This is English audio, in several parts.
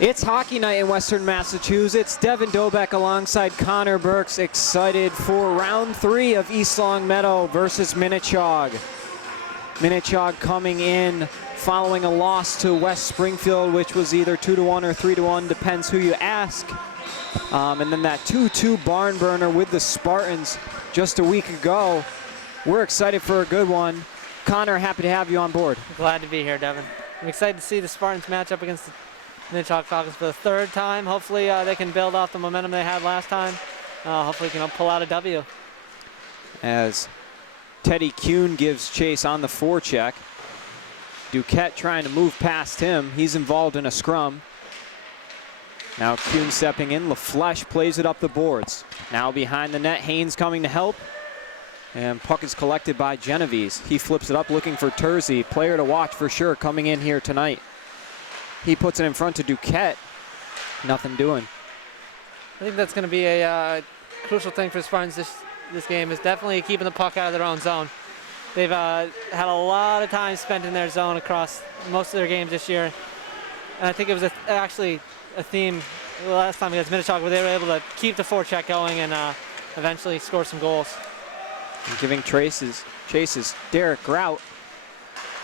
It's hockey night in Western Massachusetts. Devin Dobeck alongside Connor Burks, excited for round 3 of East Long Meadow versus Minnechaug. Minnechaug coming in following a loss to West Springfield, which was either 2-1 or 3-1, depends who you ask. And then that 2-2 barn burner with the Spartans just a week ago. We're excited for a good one. Connor, happy to have you on board. Glad to be here, Devin. I'm excited to see the Spartans match up against the Minnechaug Falcons for the 3rd time. Hopefully they can build off the momentum they had last time. Hopefully can pull out a W. As Teddy Kuhn gives chase on the forecheck. Duquette trying to move past him. He's involved in a scrum. Now Kuhn stepping in. LaFleche plays it up the boards. Now behind the net, Haynes coming to help. And puck is collected by Genovese. He flips it up looking for Terzi. Player to watch for sure coming in here tonight. He puts it in front to Duquette. Nothing doing. I think that's going to be a crucial thing for Spartans this game, is definitely keeping the puck out of their own zone. They've had a lot of time spent in their zone across most of their games this year. And I think it was actually a theme the last time against Minnechaug where they were able to keep the forecheck going and eventually score some goals. And giving chases, Derek Grout.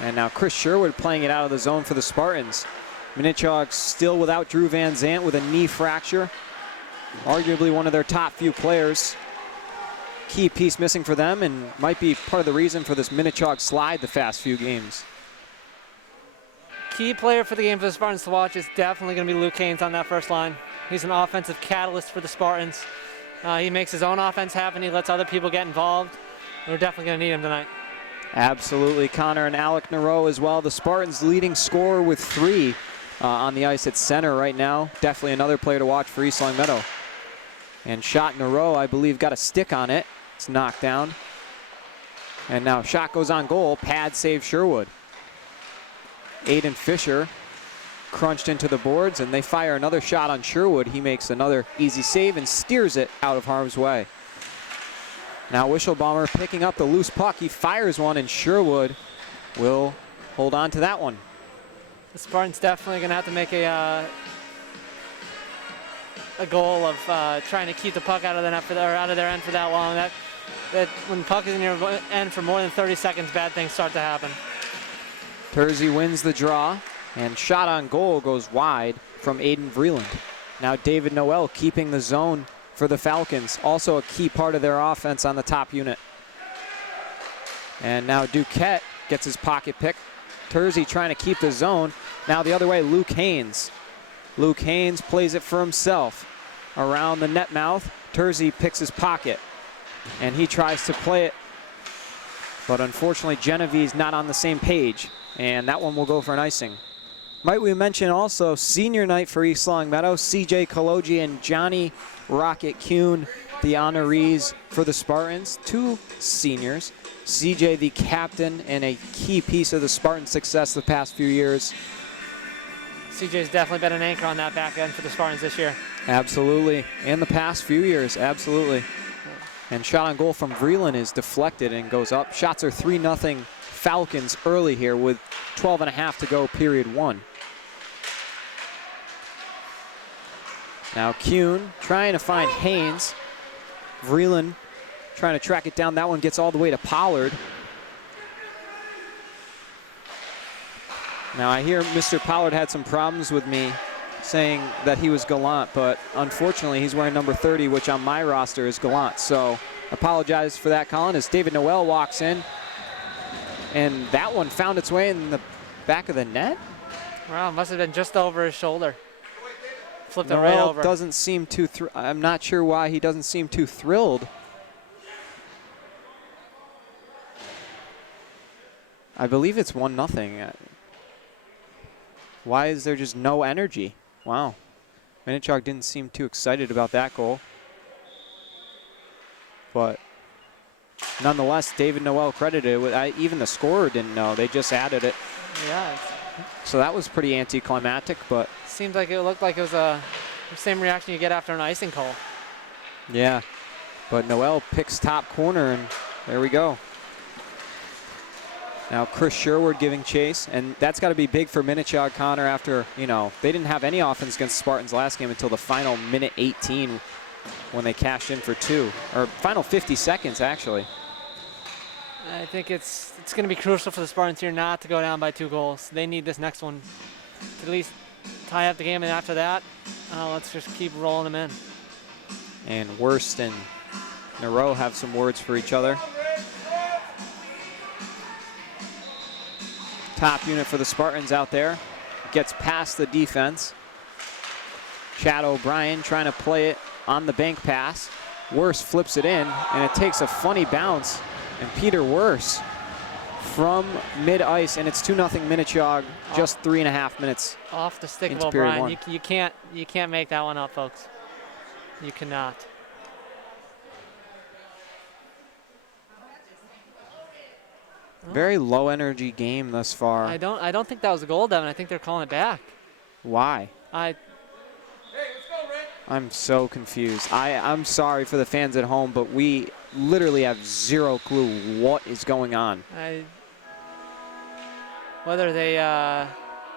And now Chris Sherwood playing it out of the zone for the Spartans. Minnechaug still without Drew Van Zant with a knee fracture. Arguably one of their top few players. Key piece missing for them and might be part of the reason for this Minnechaug slide the past few games. Key player for the game for the Spartans to watch is definitely going to be Luke Haynes on that first line. He's an offensive catalyst for the Spartans. He makes his own offense happen. He lets other people get involved. We're definitely going to need him tonight. Absolutely. Connor and Alec Nero as well. The Spartans leading scorer with 3 on the ice at center right now. Definitely another player to watch for East Long Meadow. And shot Nero, I believe, got a stick on it. It's knocked down. And now shot goes on goal. Pad save Sherwood. Aiden Fisher crunched into the boards, and they fire another shot on Sherwood. He makes another easy save and steers it out of harm's way. Now Wischelbaumer picking up the loose puck. He fires one, and Sherwood will hold on to that one. The Spartans definitely going to have to make a goal of trying to keep the puck out of their end for that long. That when the puck is in your end for more than 30 seconds, bad things start to happen. Terzi wins the draw, and shot on goal goes wide from Aiden Vreeland. Now David Noel keeping the zone for the Falcons, also a key part of their offense on the top unit. And now Duquette gets his pocket pick. Terzi trying to keep the zone. Now the other way, Luke Haynes. Luke Haynes plays it for himself. Around the net mouth, Terzi picks his pocket, and he tries to play it. But unfortunately, Genovese not on the same page, and that one will go for an icing. Might we mention also senior night for East Long Meadow. CJ Kalogi and Johnny Rocket Kuhn, the honorees for the Spartans. 2 seniors. CJ, the captain and a key piece of the Spartan success the past few years. CJ's definitely been an anchor on that back end for the Spartans this year. Absolutely. In the past few years, absolutely. And shot on goal from Vreeland is deflected and goes up. Shots are 3-0 Falcons early here with 12.5 to go, period 1. Now Kuhn trying to find Haynes. Vreeland trying to track it down. That one gets all the way to Pollard. Now I hear Mr. Pollard had some problems with me saying that he was Gallant, but unfortunately he's wearing number 30, which on my roster is Gallant. So apologize for that, Colin, as David Noel walks in. And that one found its way in the back of the net. Wow, must have been just over his shoulder. Flipped it Noel right over. Doesn't seem too, I'm not sure why he doesn't seem too thrilled. I believe it's 1-0. Why is there just no energy? Wow. Minnechaug didn't seem too excited about that goal. But nonetheless, David Noel credited it. Even the scorer didn't know. They just added it. Yeah. So that was pretty anticlimactic, but seemed like it looked like it was the same reaction you get after an icing call. Yeah. But Noel picks top corner, and there we go. Now Chris Sherwood giving chase, and that's got to be big for Minnechaug, Connor, after, you know, they didn't have any offense against Spartans last game until the final minute 18 when they cashed in for 2, or final 50 seconds, actually. I think it's going to be crucial for the Spartans here not to go down by 2 goals. They need this next one to at least tie up the game, and after that, let's just keep rolling them in. And Worst and Nero have some words for each other. Top unit for the Spartans out there. Gets past the defense. Chad O'Brien trying to play it on the bank pass. Worst flips it in, and it takes a funny bounce. And Peter Worst from mid-ice, and it's 2-0 Minnechaug, just 3.5 minutes off the stick of into period O'Brien. 1. You can't make that one up, folks. You cannot. Very low energy game thus far. I don't think that was a goal, Devin. I think they're calling it back. Why? Hey, let's go, Rick. I'm so confused. I'm sorry for the fans at home, but we literally have zero clue what is going on. Whether they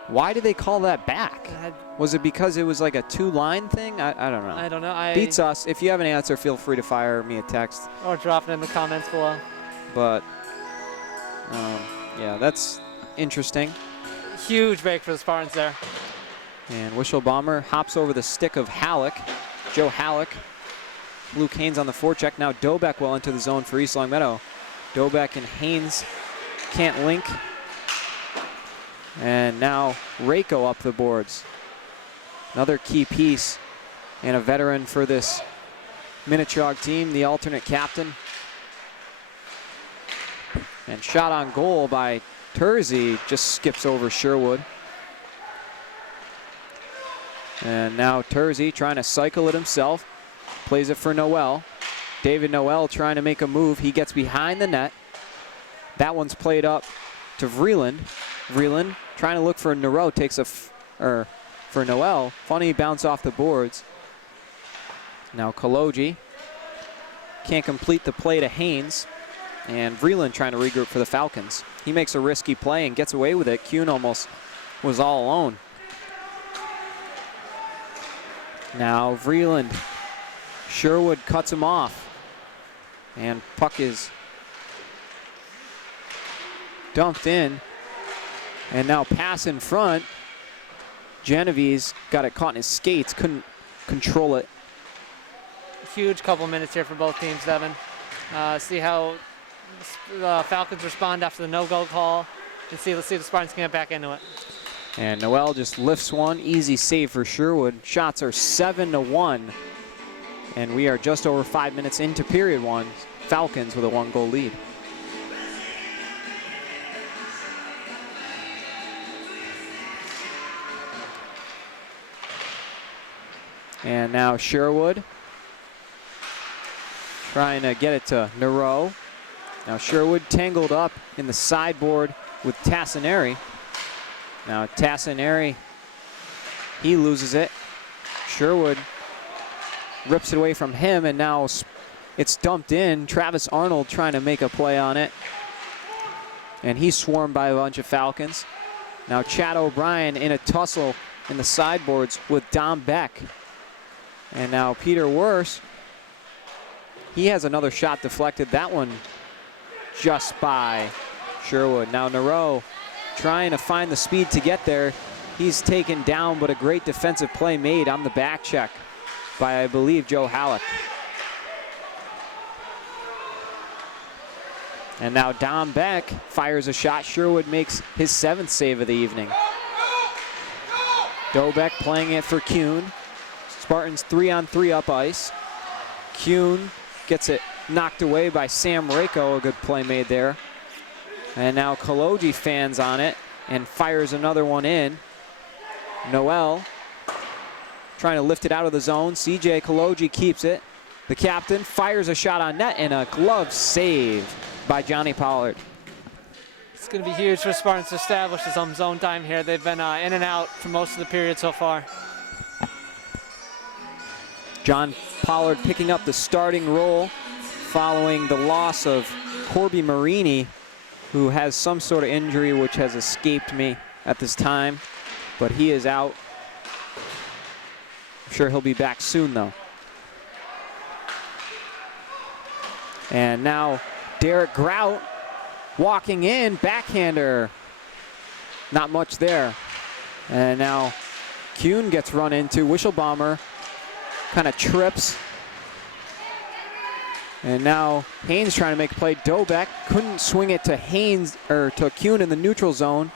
why did they call that back? Was it because it was like a 2-line thing? I don't know. I don't know. Beats us. If you have an answer, feel free to fire me a text. Or drop it in the comments below. But yeah, that's interesting. Huge break for the Spartans there. And Wishelbaumer hops over the stick of Halleck. Joe Halleck. Luke Haynes on the forecheck. Now Dobeck well into the zone for East Longmeadow. Dobeck and Haynes can't link. And now Rako up the boards. Another key piece and a veteran for this Minnechaug team, the alternate captain. And shot on goal by Terzi, just skips over Sherwood. And now Terzi trying to cycle it himself. Plays it for Noel. David Noel trying to make a move. He gets behind the net. That one's played up to Vreeland. Vreeland trying to look for Nero. Takes for Noel. Funny bounce off the boards. Now Kaloji can't complete the play to Haynes. And Vreeland trying to regroup for the Falcons. He makes a risky play and gets away with it. Kuhn almost was all alone. Now Vreeland. Sherwood cuts him off. And puck is dumped in. And now pass in front. Genovese got it caught in his skates. Couldn't control it. Huge couple minutes here for both teams, Devin. See how the Falcons respond after the no-go call. And let's see if the Spartans can get back into it. And Noel just lifts one. Easy save for Sherwood. Shots are 7-1. And we are just over 5 minutes into period 1. Falcons with a 1-goal lead. And now Sherwood trying to get it to Nero. Now Sherwood tangled up in the sideboard with Tassinari. Now Tassinari, he loses it. Sherwood rips it away from him, and now it's dumped in. Travis Arnold trying to make a play on it. And he's swarmed by a bunch of Falcons. Now Chad O'Brien in a tussle in the sideboards with Dom Beck. And now Peter Worst, he has another shot deflected. That one just by Sherwood. Now Nero trying to find the speed to get there. He's taken down, but a great defensive play made on the back check by, I believe, Joe Halleck. And now Dom Beck fires a shot. Sherwood makes his 7th save of the evening. Dobeck playing it for Kuhn. Spartans 3-on-3 up ice. Kuhn gets it knocked away by Sam Rako. A good play made there. And now Kaloji fans on it and fires another one in. Noel trying to lift it out of the zone. CJ Kaloji keeps it. The captain fires a shot on net and a glove save by Johnny Pollard. It's going to be huge for Spartans to establish some zone time here. They've been in and out for most of the period so far. John Pollard picking up the starting role following the loss of Corby Marini who has some sort of injury which has escaped me at this time, but he is out. I'm sure he'll be back soon though. And now Derek Grout walking in, backhander. Not much there. And now Kuhn gets run into. Wishelbaumer kind of trips. And now Haynes trying to make a play. Dobeck couldn't swing it to Haynes or to Kuhn in the neutral zone.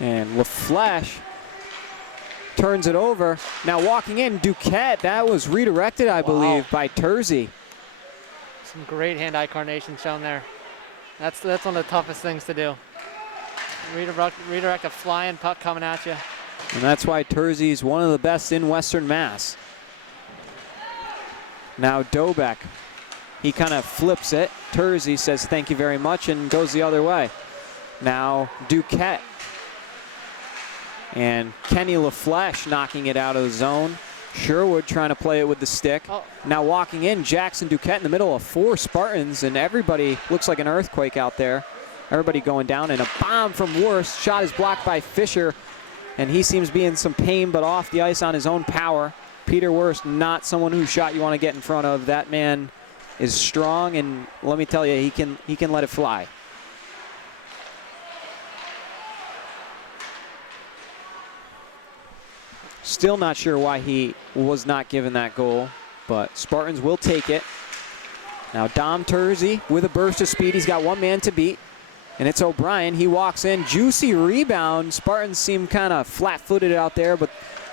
And LaFleche turns it over. Now walking in, Duquette. That was redirected, I believe, by Terzi. Some great hand-eye coordination shown there. That's one of the toughest things to do. Redirect a flying puck coming at you. And that's why Terzi is one of the best in Western Mass. Now Dobeck, he kind of flips it. Terzi says thank you very much and goes the other way. Now Duquette. And Kenny LaFleche knocking it out of the zone. Sherwood trying to play it with the stick. Oh. Now walking in, Jackson Duquette in the middle of 4 Spartans, and everybody looks like an earthquake out there. Everybody going down, and a bomb from Worst. Shot is blocked by Fisher, and he seems to be in some pain, but off the ice on his own power. Peter Worst, not someone whose shot you want to get in front of. That man is strong, and let me tell you, he can let it fly. Still not sure why he was not given that goal, but Spartans will take it. Now Dom Terzi with a burst of speed. He's got one man to beat, and it's O'Brien. He walks in. Juicy rebound. Spartans seem kind of flat-footed out there, but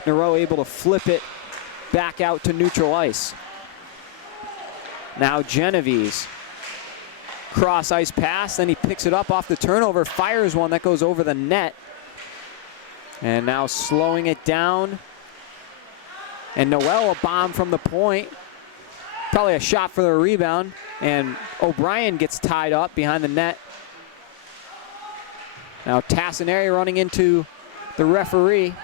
Nero able to flip it back out to neutral ice. Now Genovese. Cross ice pass, then he picks it up off the turnover, fires one that goes over the net. And now slowing it down. And Noel, a bomb from the point. Probably a shot for the rebound. And O'Brien gets tied up behind the net. Now Tassinari running into the referee.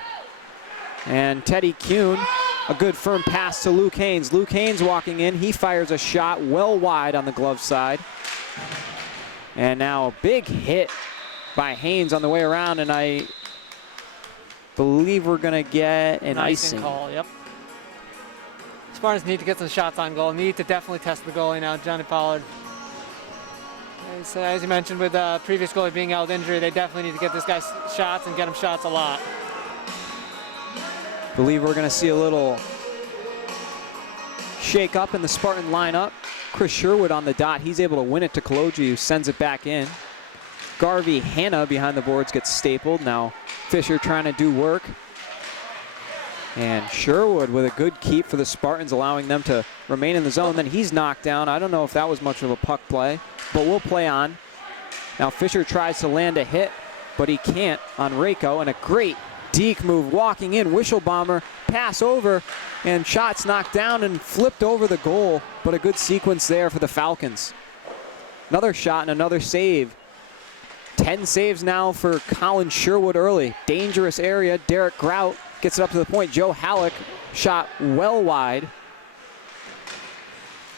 And Teddy Kuhn, a good firm pass to Luke Haynes. Luke Haynes walking in. He fires a shot well wide on the glove side. And now a big hit by Haynes on the way around. And I believe we're going to get an icing call. Yep. Spartans need to get some shots on goal. Need to definitely test the goalie now, Johnny Pollard. So as you mentioned, with the previous goalie being out with injury, they definitely need to get this guy shots and get him shots a lot. Believe we're going to see a little shake up in the Spartan lineup. Chris Sherwood on the dot. He's able to win it to Kaloji, who sends it back in. Garvey Hanna behind the boards gets stapled. Now Fisher trying to do work. And Sherwood with a good keep for the Spartans, allowing them to remain in the zone. Then he's knocked down. I don't know if that was much of a puck play, but we'll play on. Now Fisher tries to land a hit, but he can't on Reiko. And a great deke move walking in. Wishelbaumer pass over, and shots knocked down and flipped over the goal. But a good sequence there for the Falcons. Another shot and another save. 10 saves now for Colin Sherwood early. Dangerous area. Derek Grout gets it up to the point. Joe Halleck shot well wide.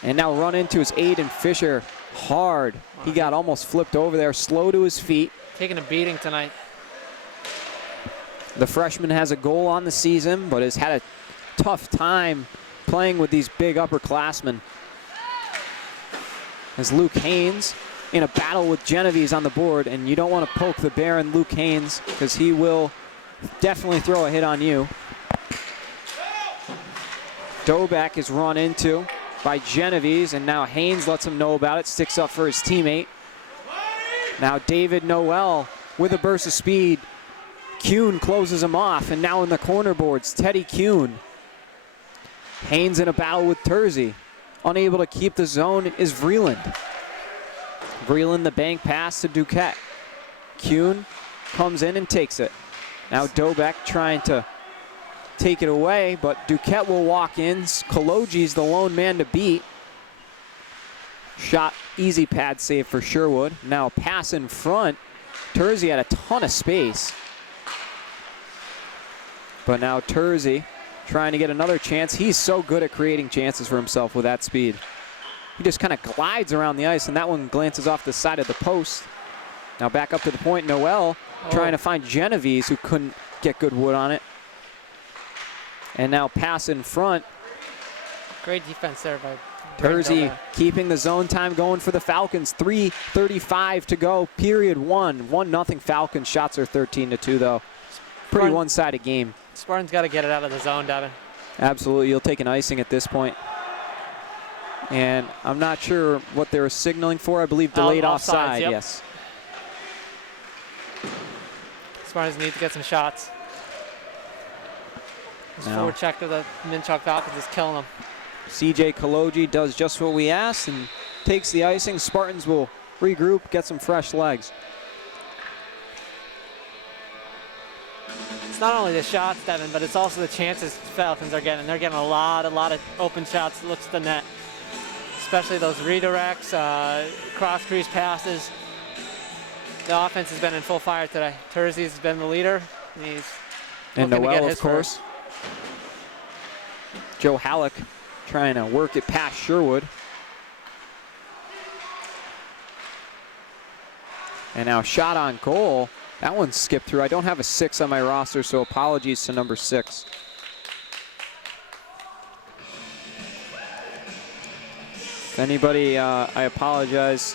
And now run into his Aiden Fisher hard. He got almost flipped over there, slow to his feet. Taking a beating tonight. The freshman has a goal on the season, but has had a tough time playing with these big upperclassmen. As Luke Haynes in a battle with Genovese on the board, and you don't want to poke the bear in Luke Haynes because he will definitely throw a hit on you. Dobeck is run into by Genovese, and now Haynes lets him know about it, sticks up for his teammate. Now David Noel with a burst of speed. Kuhn closes him off, and now in the corner boards, Teddy Kuhn. Haynes in a battle with Terzi. Unable to keep the zone is Vreeland. Vreeland, the bank pass to Duquette. Kuhn comes in and takes it. Now Dobeck trying to take it away, but Duquette will walk in. Kaloji's the lone man to beat. Shot, easy pad save for Sherwood. Now pass in front. Terzi had a ton of space. But now Terzi trying to get another chance. He's so good at creating chances for himself with that speed. He just kind of glides around the ice, and that one glances off the side of the post. Now back up to the point, Noel trying to find Genovese, who couldn't get good wood on it. And now pass in front. Great defense there by Terzi keeping the zone time going for the Falcons. 3:35 to go, period one. 1-0 Falcons. Shots are 13-2 though. Pretty one-sided game. Spartans got to get it out of the zone, Devin. Absolutely, you'll take an icing at this point. And I'm not sure what they were signaling for. I believe delayed offside, yep. Yes. Spartans need to get some shots. This forward check of the Minnechaug Falcons is killing them. CJ Kaloji does just what we asked and takes the icing. Spartans will regroup, get some fresh legs. It's not only the shots, Devin, but it's also the chances Falcons are getting. They're getting a lot of open shots. Looks to the net, especially those redirects, cross crease passes. The offense has been in full fire today. Terzi has been the leader. And Noel, of course. Joe Halleck trying to work it past Sherwood. And now shot on goal. That one skipped through. I don't have a 6 on my roster, so apologies to number 6. If anybody, I apologize.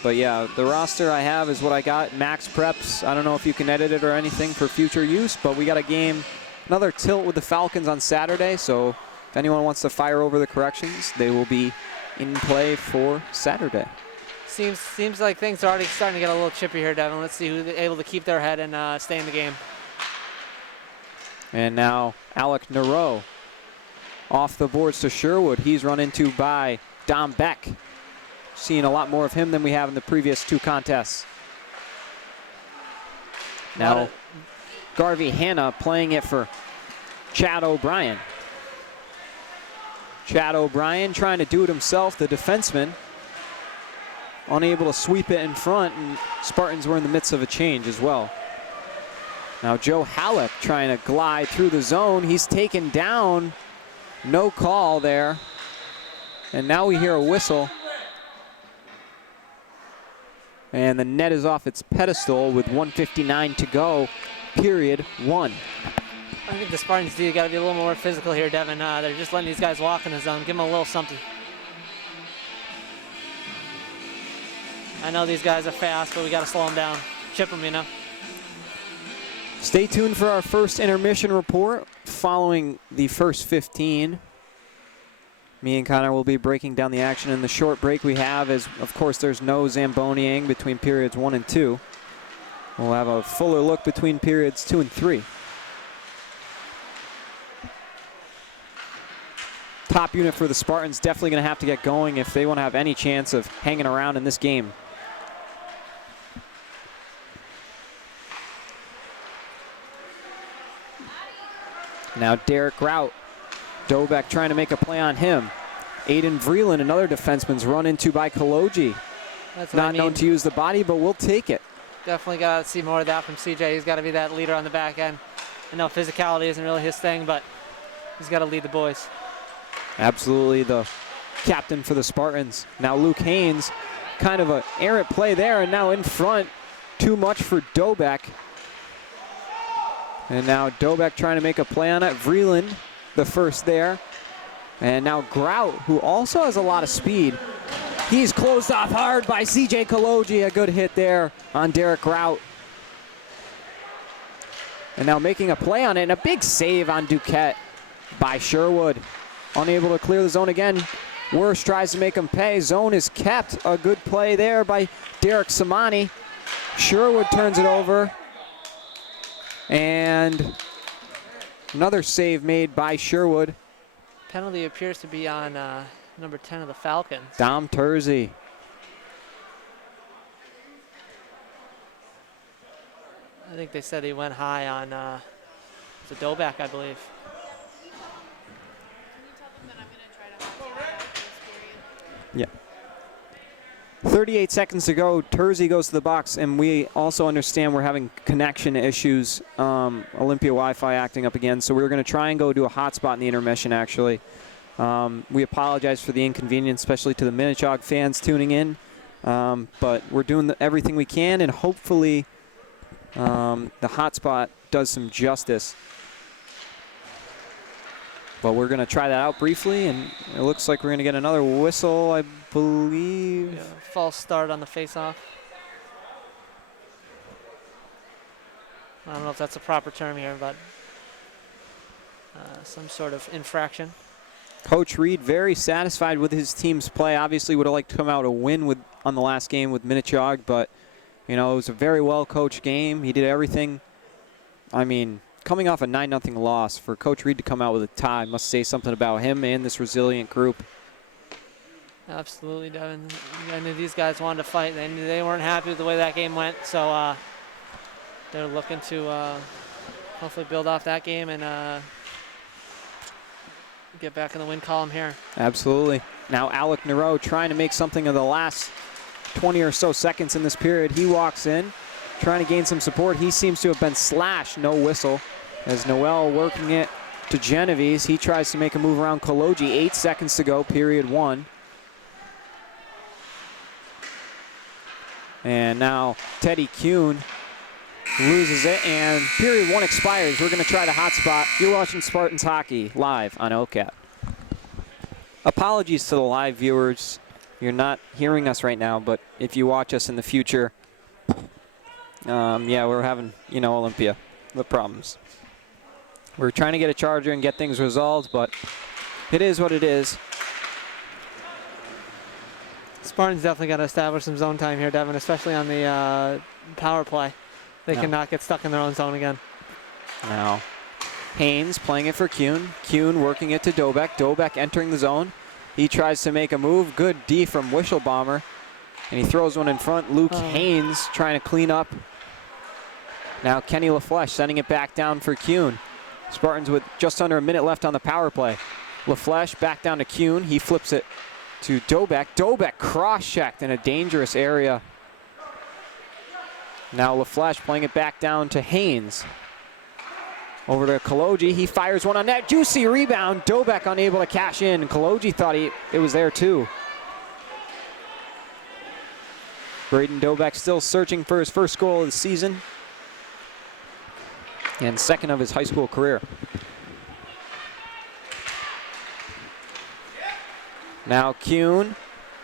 But yeah, the roster I have is what I got. Max preps. I don't know if you can edit it or anything for future use, but we got a game, another tilt with the Falcons on Saturday. So if anyone wants to fire over the corrections, they will be in play for Saturday. Seems like things are already starting to get a little chippy here, Devin. Let's see who's able to keep their head and stay in the game. And now Alec Nero off the boards to Sherwood. He's run into by Dom Beck. Seeing a lot more of him than we have in the previous 2 contests. Now Garvey Hanna playing it for Chad O'Brien. Chad O'Brien trying to do it himself, the defenseman. Unable to sweep it in front, and Spartans were in the midst of a change as well. Now Joe Halleck trying to glide through the zone. He's taken down. No call there. And now we hear a whistle. And the net is off its pedestal with 1:59 to go, period 1. I think the Spartans do got to be a little more physical here, Devin. They're just letting these guys walk in the zone. Give them a little something. I know these guys are fast, but we got to slow them down. Chip them, you know. Stay tuned for our first intermission report following the first 15. Me and Connor will be breaking down the action. In the short break we have is, of course, there's no Zamboniing between periods 1 and 2. We'll have a fuller look between periods 2 and 3. Top unit for the Spartans definitely going to have to get going if they want to have any chance of hanging around in this game. Now Derek Grout. Dobek trying to make a play on him. Aiden Vreeland, another defenseman's run into by Kaloji. Not known to use the body, but we'll take it. Definitely got to see more of that from CJ. He's got to be that leader on the back end. I know physicality isn't really his thing, but he's got to lead the boys. Absolutely the captain for the Spartans. Now Luke Haynes, kind of an errant play there, and now in front. Too much for Dobek. And now Dobek trying to make a play on it. Vreeland, the first there. And now Grout, who also has a lot of speed. He's closed off hard by CJ Kaloji. A good hit there on Derek Grout. And now making a play on it, and a big save on Duquette by Sherwood. Unable to clear the zone again. Worst tries to make him pay. Zone is kept. A good play there by Derek Samani. Sherwood turns it over. And another save made by Sherwood. Penalty appears to be on number 10 of the Falcons. Dom Terzi. I think they said he went high on the Dobek, I believe. Yeah. 38 seconds to go. Terzi goes to the box, and we also understand we're having connection issues. Olympia Wi-Fi acting up again, so we're going to try and go to a hotspot in the intermission, actually. We apologize for the inconvenience, especially to the Minnechaug fans tuning in. But we're doing everything we can, and hopefully the hotspot does some justice. But we're going to try that out briefly, and it looks like we're going to get another whistle, I believe. Yeah, false start on the face-off. I don't know if that's a proper term here, but some sort of infraction. Coach Reed very satisfied with his team's play. Obviously would have liked to come out a win on the last game with Minnechaug, but you know, it was a very well-coached game. He did everything. I mean, coming off a 9-0 loss, for Coach Reed to come out with a tie must say something about him and this resilient group. Absolutely, Devin. I knew these guys wanted to fight. They weren't happy with the way that game went, so they're looking to hopefully build off that game and get back in the win column here. Absolutely. Now Alec Nero trying to make something of the last 20 or so seconds in this period. He walks in, trying to gain some support. He seems to have been slashed, no whistle. As Noel working it to Genovese. He tries to make a move around Koloji. 8 seconds to go, period 1. And now Teddy Kuhn loses it, and period 1 expires. We're going to try the hot spot. You're watching Spartans hockey live on OCAT. Apologies to the live viewers. You're not hearing us right now, but if you watch us in the future, yeah, we're having, you know, Olympia, the problems. We're trying to get a charger and get things resolved, but it is what it is. Spartans definitely got to establish some zone time here, Devin, especially on the power play. They cannot get stuck in their own zone again. Now, Haynes playing it for Kuhn. Kuhn working it to Dobek. Dobek entering the zone. He tries to make a move. Good D from Wishelbaumer. And he throws one in front. Luke Haynes trying to clean up. Now Kenny LaFleche sending it back down for Kuhn. Spartans with just under a minute left on the power play. LaFleche back down to Kuhn. He flips it to Dobek. Dobek cross-checked in a dangerous area. Now LaFleche playing it back down to Haynes. Over to Koloji. He fires one on net. Juicy rebound. Dobek unable to cash in. Koloji thought it was there too. Braden Dobek still searching for his first goal of the season. And second of his high school career. Now Kuhn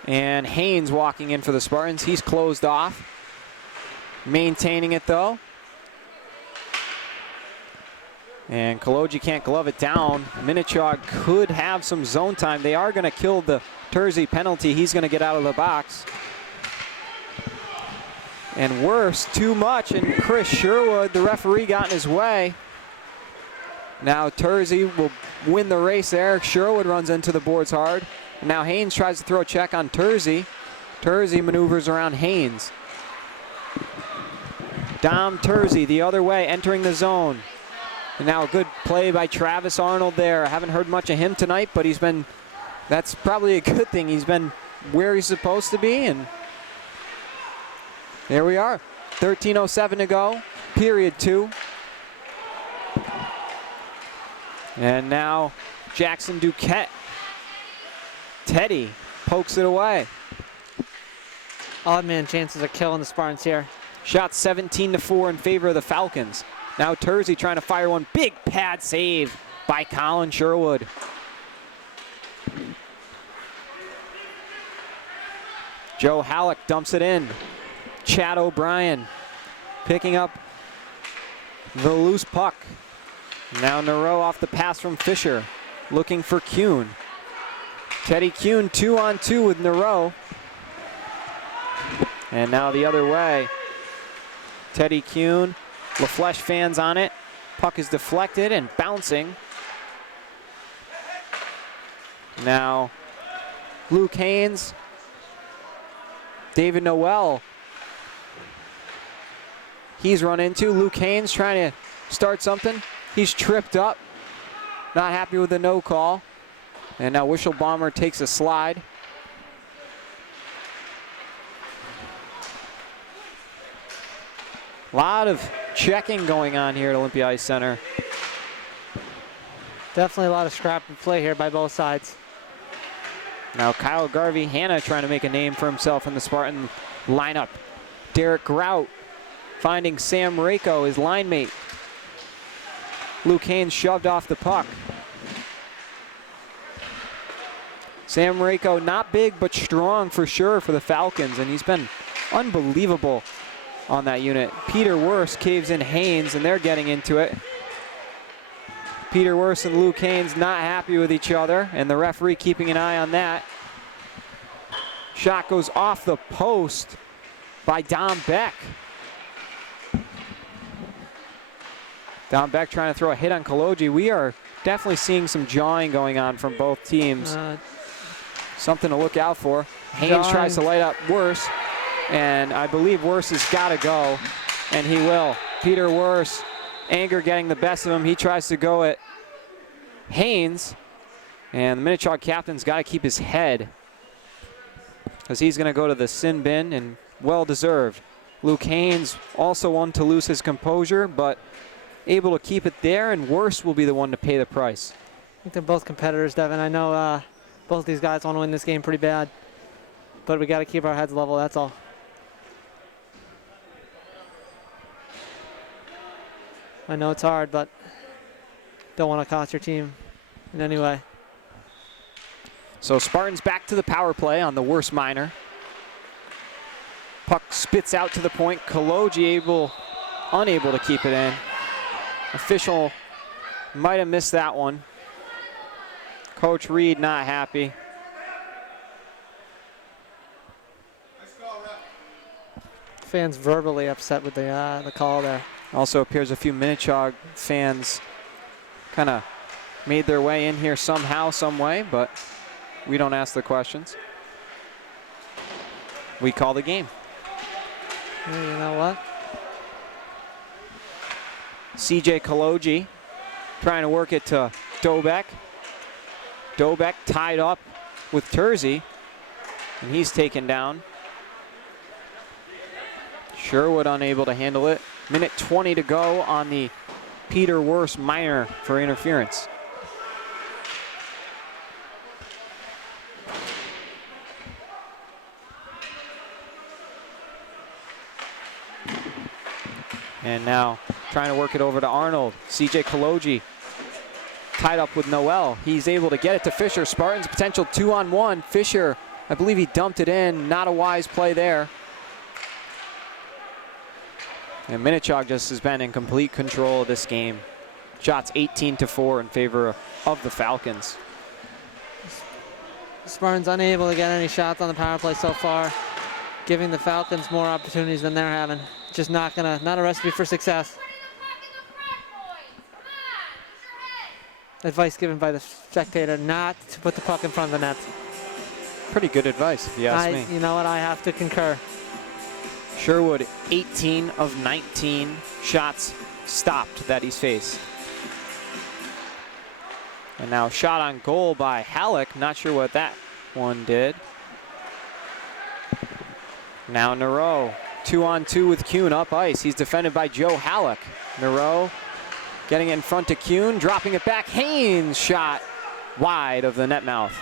and Haynes walking in for the Spartans. He's closed off. Maintaining it though. And Koloji can't glove it down. Minnechaug could have some zone time. They are going to kill the Terzi penalty. He's going to get out of the box. And worse, too much, and Chris Sherwood, the referee, got in his way. Now Terzi will win the race there. Sherwood runs into the boards hard. And now Haynes tries to throw a check on Terzi. Terzi maneuvers around Haynes. Dom Terzi the other way, entering the zone. And now a good play by Travis Arnold there. I haven't heard much of him tonight, but that's probably a good thing. He's been where he's supposed to be, and there we are. 13:07 to go, period 2. And now Jackson Duquette. Teddy pokes it away. Odd man chances of killing the Spartans here. Shot 17-4 in favor of the Falcons. Now Terzi trying to fire one. Big pad save by Colin Sherwood. Joe Halleck dumps it in. Chad O'Brien picking up the loose puck. Now Nero off the pass from Fisher, looking for Kuhn. Teddy Kuhn 2-on-2 with Nero. And now the other way. Teddy Kuhn, LaFleche fans on it. Puck is deflected and bouncing. Now Luke Haynes, David Noel. He's run into. Luke Haynes trying to start something. He's tripped up. Not happy with the no call. And now Wishelbaumer takes a slide. A lot of checking going on here at Olympia Ice Center. Definitely a lot of scrap and play here by both sides. Now Kyle Garvey, Hanna trying to make a name for himself in the Spartan lineup. Derek Grout finding Sam Rako, his line mate. Luke Haynes shoved off the puck. Sam Rako, not big but strong for sure for the Falcons, and he's been unbelievable on that unit. Peter Wurst caves in Haynes, and they're getting into it. Peter Wurst and Luke Haynes not happy with each other, and the referee keeping an eye on that. Shot goes off the post by Dom Beck. Dom Beck trying to throw a hit on Kaloji. We are definitely seeing some jawing going on from both teams. Something to look out for. Haynes tries to light up Wurst, and I believe Wurst has got to go, and he will. Peter Wurst, anger getting the best of him. He tries to go at Haynes, and the Minnechaug captain's got to keep his head because he's going to go to the sin bin, and well deserved. Luke Haynes also one to lose his composure, but able to keep it there, and Wurst will be the one to pay the price. I think they're both competitors, Devin. I know both these guys want to win this game pretty bad, but we got to keep our heads level, that's all. I know it's hard, but don't want to cost your team in any way. So Spartans back to the power play on the Wurst minor. Puck spits out to the point. Kaloji unable to keep it in. Official might have missed that one. Coach Reed not happy. Fans verbally upset with the call there. Also appears a few Minnechaug fans kind of made their way in here somehow, some way, but we don't ask the questions. We call the game. Hey, you know what? CJ Kaloji trying to work it to Dobek. Dobek tied up with Tersey, and he's taken down. Sherwood unable to handle it. Minute 20 to go on the Peter Wurst minor for interference. And now trying to work it over to Arnold. CJ Kaloji tied up with Noel. He's able to get it to Fisher. Spartans potential 2-on-1. Fisher, I believe he dumped it in. Not a wise play there. And Minnechaug just has been in complete control of this game. Shots 18-4 in favor of the Falcons. Spartans unable to get any shots on the power play so far, giving the Falcons more opportunities than they're having. Just not a recipe for success. Advice given by the spectator not to put the puck in front of the net. Pretty good advice, if you ask me. You know what, I have to concur. Sherwood, 18 of 19 shots stopped that he's faced. And now shot on goal by Halleck. Not sure what that one did. Now Nero, 2-on-2 with Kuhn up ice. He's defended by Joe Halleck. Nero getting in front to Kuhn, dropping it back. Haynes shot wide of the net mouth.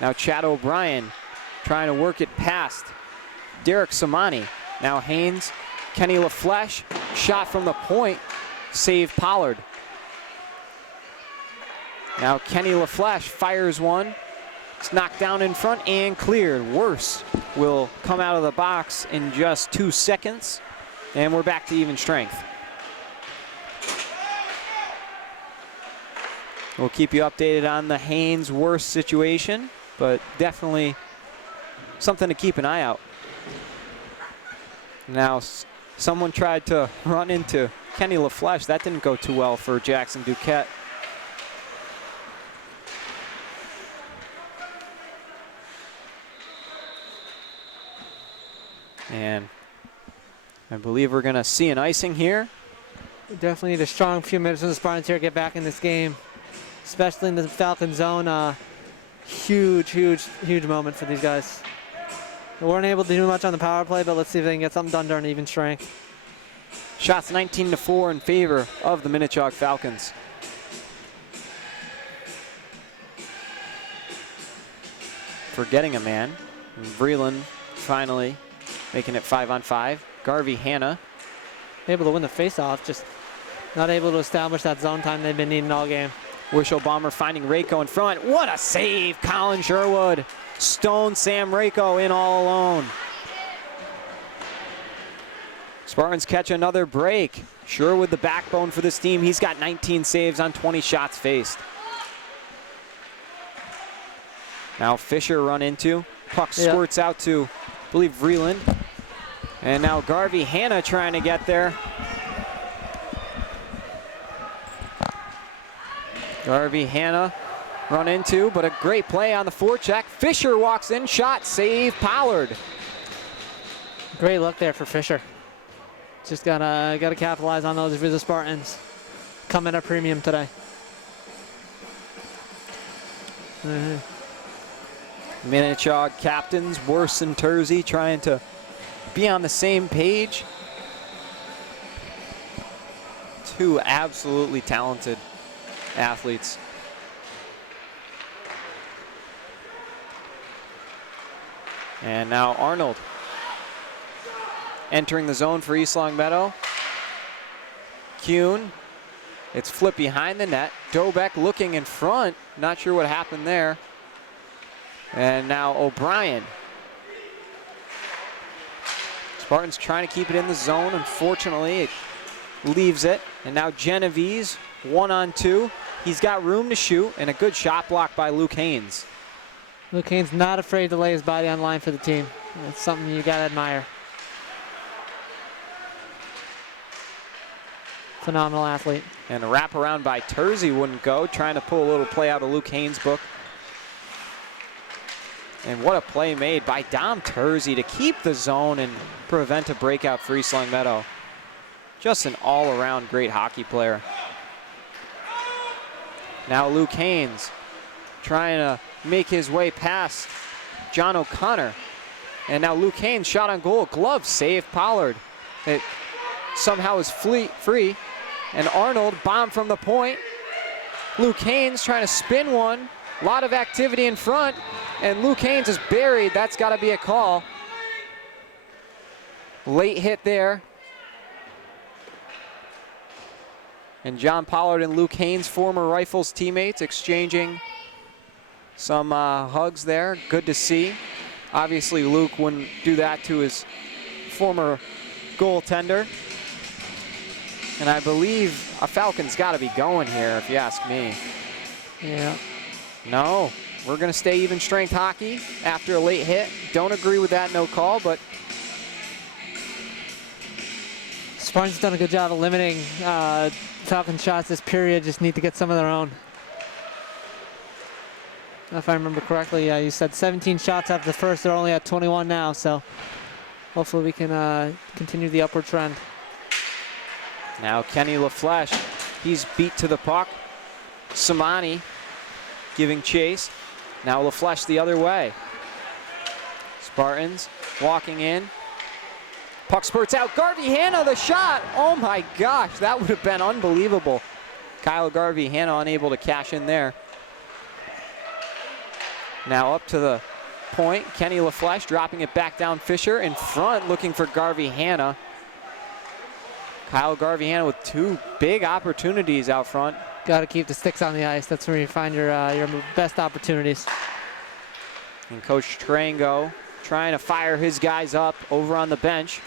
Now Chad O'Brien trying to work it past Derek Samani. Now Haynes, Kenny LaFleche, shot from the point, save Pollard. Now Kenny LaFleche fires one. It's knocked down in front and cleared. Wurst will come out of the box in just 2 seconds, and we're back to even strength. We'll keep you updated on the Haynes-Wurst situation, but definitely something to keep an eye out. Now, someone tried to run into Kenny LaFleche. That didn't go too well for Jackson Duquette. And I believe we're going to see an icing here. We definitely need a strong few minutes from the Spartans here to get back in this game, especially in the Falcon zone. Huge moment for these guys. We weren't able to do much on the power play, but let's see if they can get something done during even strength. Shots 19-4 in favor of the Minnechaug Falcons. forgetting a man. And Vreeland finally making it 5-on-5. Garvey Hanna. Able to win the faceoff, just not able to establish that zone time they've been needing all game. Wishel Bomber finding Rako in front. What a save, Colin Sherwood. Stone Sam Rako in all alone. Spartans catch another break. Sherwood the backbone for this team. He's got 19 saves on 20 shots faced. Now Fisher run into. Puck squirts out to, I believe, Vreeland. And now Garvey Hanna trying to get there. Garvey Hanna run into, but a great play on the forecheck. Fisher walks in, shot, save, Pollard. Great look there for Fisher. Just gotta capitalize on those if you're the Spartans. Come at a premium today. Minnechaug captains, Worse and Tersey trying to be on the same page. Two absolutely talented athletes. And now Arnold entering the zone for East Longmeadow. Kuhn, it's flipped behind the net. Dobeck looking in front, not sure what happened there. And now O'Brien. Spartans trying to keep it in the zone. Unfortunately, it leaves it. And now Genovese, 1-on-2. He's got room to shoot, and a good shot block by Luke Haynes. Luke Haynes not afraid to lay his body on line for the team. That's something you gotta admire. Phenomenal athlete. And a wraparound by Tersey wouldn't go, trying to pull a little play out of Luke Haynes' book. And what a play made by Dom Tersey to keep the zone and prevent a breakout for East Longmeadow. Just an all-around great hockey player. Now Luke Haynes trying to make his way past John O'Connor. And now Luke Haynes shot on goal, glove save Pollard. It somehow is free. And Arnold bombed from the point. Luke Haynes trying to spin one. A lot of activity in front, and Luke Haynes is buried. That's got to be a call. Late hit there. And John Pollard and Luke Haynes, former Rifles teammates, exchanging some hugs there. Good to see. Obviously, Luke wouldn't do that to his former goaltender. And I believe a Falcon's got to be going here, if you ask me. Yeah. No, we're going to stay even strength hockey after a late hit. Don't agree with that no call, but Spartans done a good job of limiting Falcon shots this period. Just need to get some of their own. If I remember correctly, you said 17 shots after the first. They're only at 21 now, so hopefully we can continue the upward trend. Now Kenny LaFleche, he's beat to the puck. Samani giving chase. Now LaFleche the other way. Spartans walking in. Puck spurts out. Garvey Hanna the shot. Oh my gosh, that would have been unbelievable. Kyle Garvey Hanna unable to cash in there. Now up to the point. Kenny LaFleche dropping it back down. Fisher in front looking for Garvey Hanna. Kyle Garvey Hanna with two big opportunities out front. Got to keep the sticks on the ice. That's where you find your best opportunities. And Coach Trango trying to fire his guys up over on the bench,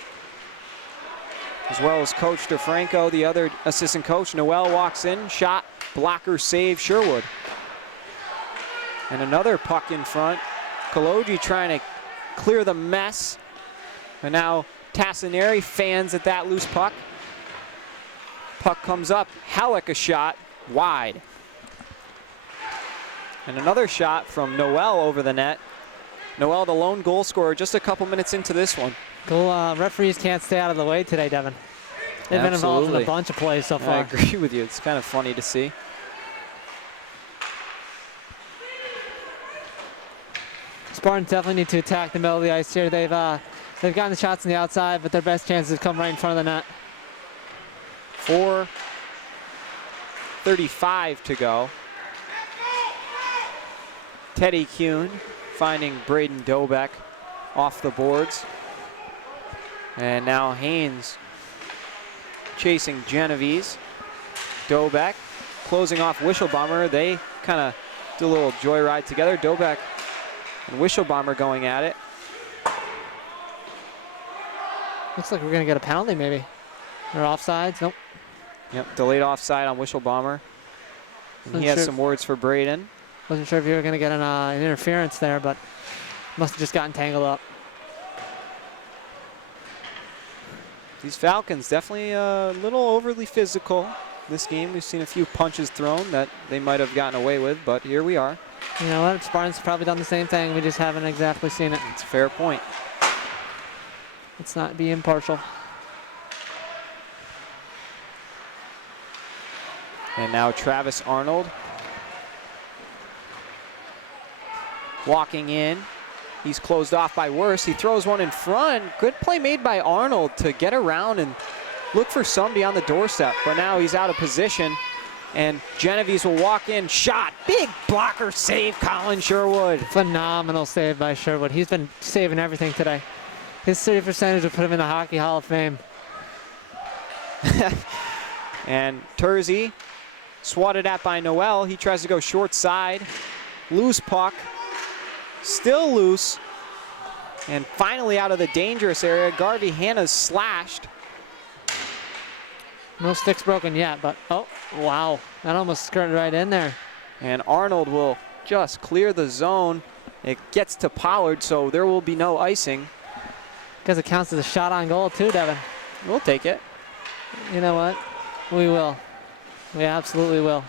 as well as Coach DeFranco, the other assistant coach. Noel walks in, shot, blocker, save, Sherwood. And another puck in front. Kaloji trying to clear the mess. And now Tassinari fans at that loose puck. Puck comes up, Halleck a shot, wide. And another shot from Noel over the net. Noel, the lone goal scorer, just a couple minutes into this one. Goal referees can't stay out of the way today, Devin. They've been involved in a bunch of plays so far. I agree with you. It's kind of funny to see. Spartans definitely need to attack the middle of the ice here. They've gotten the shots on the outside, but their best chances have come right in front of the net. 4:35 to go. Teddy Kuhn finding Braden Dobeck off the boards. And now Haynes chasing Genovese. Dobeck closing off Wishelbomber. They kind of do a little joyride together. Dobeck and Wishelbomber going at it. Looks like we're going to get a penalty maybe. Or offsides. Nope. Yep, delayed offside on Wishelbomber. And he has some words for Braden. Wasn't sure if you were going to get an interference there, but must have just gotten tangled up. These Falcons definitely a little overly physical this game. We've seen a few punches thrown that they might have gotten away with, but here we are. You know what? Spartans have probably done the same thing. We just haven't exactly seen it. It's a fair point. Let's not be impartial. And now Travis Arnold walking in. He's closed off by Worse. He throws one in front. Good play made by Arnold to get around and look for somebody on the doorstep. But now he's out of position. And Genovese will walk in. Shot. Big blocker save, Colin Sherwood. Phenomenal save by Sherwood. He's been saving everything today. His save percentage will put him in the Hockey Hall of Fame. And Terzi swatted at by Noel. He tries to go short side. Loose puck. Still loose. And finally out of the dangerous area. Garvey Hanna's slashed. No sticks broken yet, but oh, wow. That almost skirted right in there. And Arnold will just clear the zone. It gets to Pollard, so there will be no icing. Because it counts as a shot on goal too, Devin. We'll take it. You know what? We will. We absolutely will.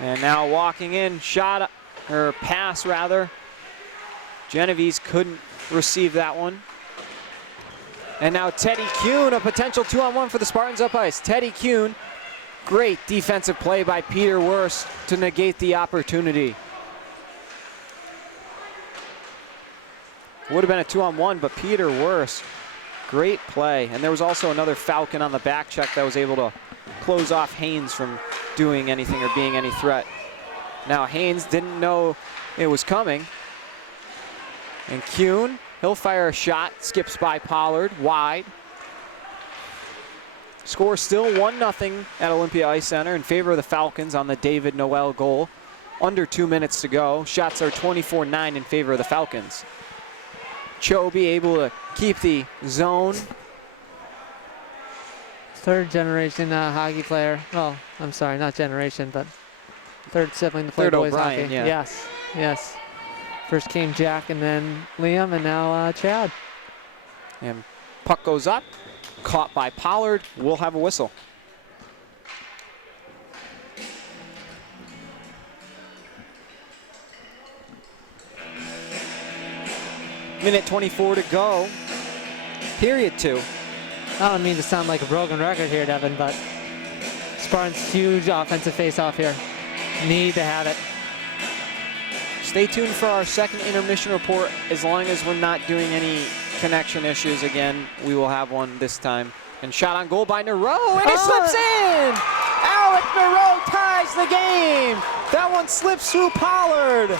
And now walking in, shot, or pass rather. Genovese couldn't receive that one. And now Teddy Kuhn, a potential 2-on-1 for the Spartans up ice. Teddy Kuhn, great defensive play by Peter Worse to negate the opportunity. Would have been a 2-on-1, but Peter Worse, great play. And there was also another Falcon on the back check that was able to close off Haynes from doing anything or being any threat. Now Haynes didn't know it was coming. And Kuhn, he'll fire a shot, skips by Pollard, wide. Score still 1-0 at Olympia Ice Center in favor of the Falcons on the David Noel goal. Under 2 minutes to go. Shots are 24-9 in favor of the Falcons. Chobe able to keep the zone. Third generation hockey player. Well, I'm sorry, not generation, but third sibling to play boys O'Brien, hockey. yeah. Yes, yes. First came Jack and then Liam and now Chad. And puck goes up, caught by Pollard. We'll have a whistle. Minute 24 to go. Period 2. I don't mean to sound like a broken record here, Devin, but Spartans huge offensive face-off here. Need to have it. Stay tuned for our second intermission report. As long as we're not doing any connection issues again, we will have one this time. And shot on goal by Nero, and it slips in! Alec Nero ties the game! That one slips through Pollard.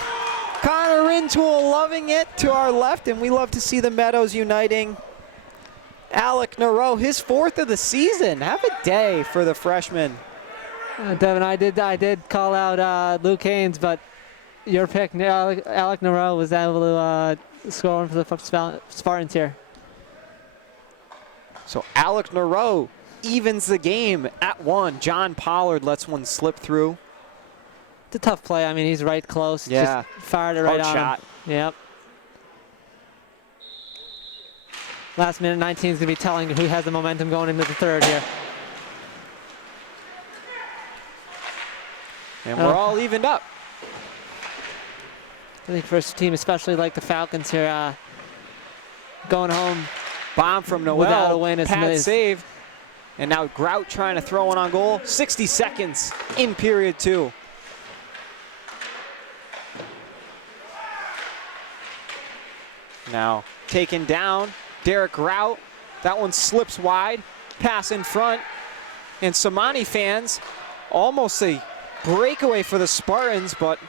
Connor Rintoul loving it to our left, and we love to see the Meadows uniting. Alec Nero, his 4th of the season. Have a day for the freshman. Devin, I did call out Luke Haynes, but your pick, Alec Nero, was able to score one for the Spartans here. So Alec Nero evens the game at 1. John Pollard lets one slip through. It's a tough play. I mean, he's right close. Yeah. Just fired it right Hard on shot. him. Yep. Last minute 19 is going to be telling who has the momentum going into the third here. And we're all evened up. I think for a team, especially like the Falcons here, going home Bomb from Noel. without a win is Pad save. And now Grout trying to throw one on goal. 60 seconds in period 2. Now taken down. Derek Grout. That one slips wide. Pass in front. And Samani fans, almost a breakaway for the Spartans, but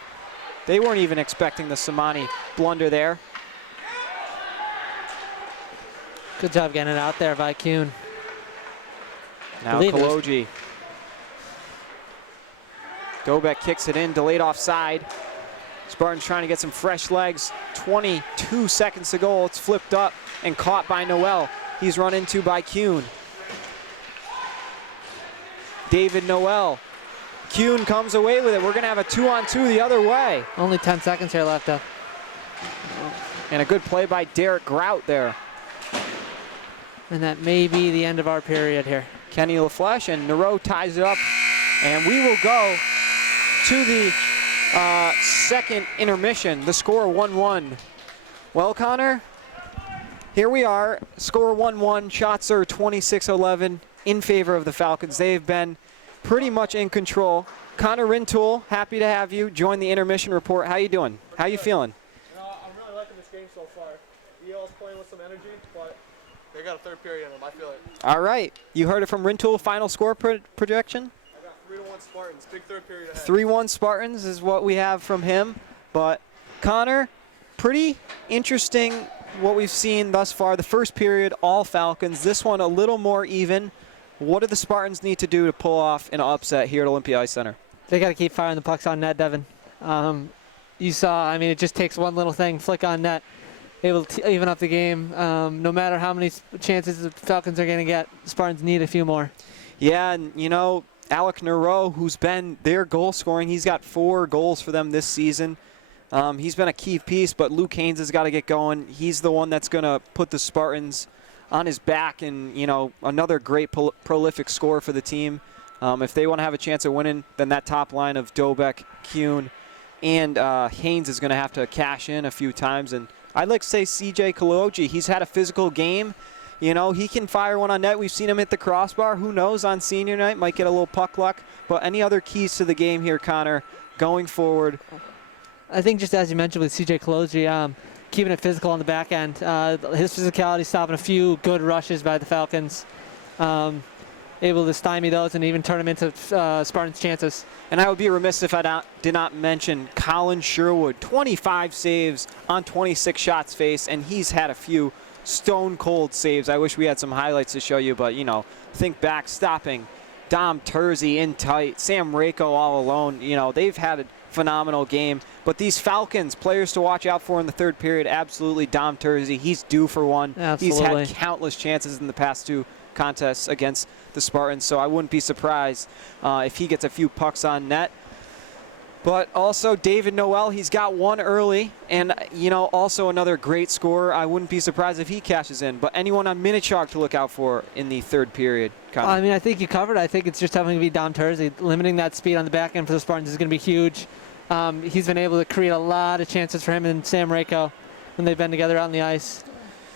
They weren't even expecting the Samani blunder there. Good job getting it out there by Kuhn. Now Kaloji. Dobek kicks it in, delayed offside. Spartans trying to get some fresh legs. 22 seconds to go. It's flipped up and caught by Noel. He's run into by Kuhn. David Noel. Kuhn comes away with it. We're going to have a 2-on-2 the other way. Only 10 seconds here left, though. And a good play by Derek Grout there. And that may be the end of our period here. Kenny LaFleche, and Nero ties it up. And we will go to the second intermission. The score 1-1. Well, Connor, here we are. Score 1-1. Shots are 26-11 in favor of the Falcons. They've been pretty much in control. Connor Rintoul, happy to have you join the intermission report. How you doing? How you feeling? I'm really liking this game so far. EL's playing with some energy, but they got a third period in them. I feel it. All right. You heard it from Rintoul. Final score projection? I got 3-1 Spartans. Big third period ahead. 3-1 Spartans is what we have from him. But Connor, pretty interesting what we've seen thus far. The first period, all Falcons. This one a little more even. What do the Spartans need to do to pull off an upset here at Olympia Ice Center? They got to keep firing the pucks on net, Devin. You saw, I mean, it just takes one little thing, flick on net, able to even up the game. No matter how many chances the Falcons are going to get, the Spartans need a few more. Yeah, and you know, Alec Nero, who's been their goal scoring, he's got 4 goals for them this season. He's been a key piece, but Luke Haynes has got to get going. He's the one that's going to put the Spartans on his back, and you know, another great prolific scorer for the team. If they want to have a chance of winning, then that top line of Dobek, Kuhn, and Haynes is going to have to cash in a few times. And I'd like to say CJ Kaloji, he's had a physical game. You know, he can fire one on net. We've seen him hit the crossbar. Who knows on senior night? Might get a little puck luck. But any other keys to the game here, Connor, going forward? I think just as you mentioned with CJ Kaloji, keeping it physical on the back end. His physicality stopping a few good rushes by the Falcons. Able to stymie those and even turn them into Spartans' chances. And I would be remiss if I did not mention Colin Sherwood. 25 saves on 26 shots faced, and he's had a few stone-cold saves. I wish we had some highlights to show you, but, you know, think back, stopping Dom Terzi in tight, Sam Rako all alone. You know, they've had a phenomenal game. But these Falcons, players to watch out for in the third period, absolutely Dom Terzi. He's due for one. Absolutely. He's had countless chances in the past 2 contests against the Spartans, so I wouldn't be surprised if he gets a few pucks on net. But also David Noel, he's got one early, and you know, also another great scorer. I wouldn't be surprised if he cashes in. But anyone on Minnechaug to look out for in the third period? Connor? I mean, I think you covered. I think it's just having to be Dom Terzi. Limiting that speed on the back end for the Spartans is going to be huge. He's been able to create a lot of chances for him and Sam Rako when they've been together out on the ice.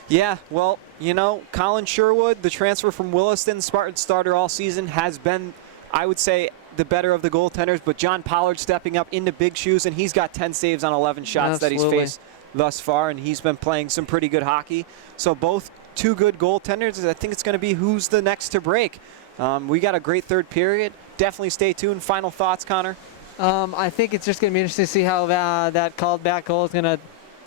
Yeah, well, you know, Colin Sherwood, the transfer from Williston, Spartan starter all season, has been, I would say, the better of the goaltenders. But John Pollard stepping up into big shoes, and he's got 10 saves on 11 shots that he's faced thus far, and he's been playing some pretty good hockey. So both 2 good goaltenders. I think it's going to be who's the next to break. We got a great third period. Definitely stay tuned. Final thoughts, Connor? I think it's just going to be interesting to see how that called back goal is going to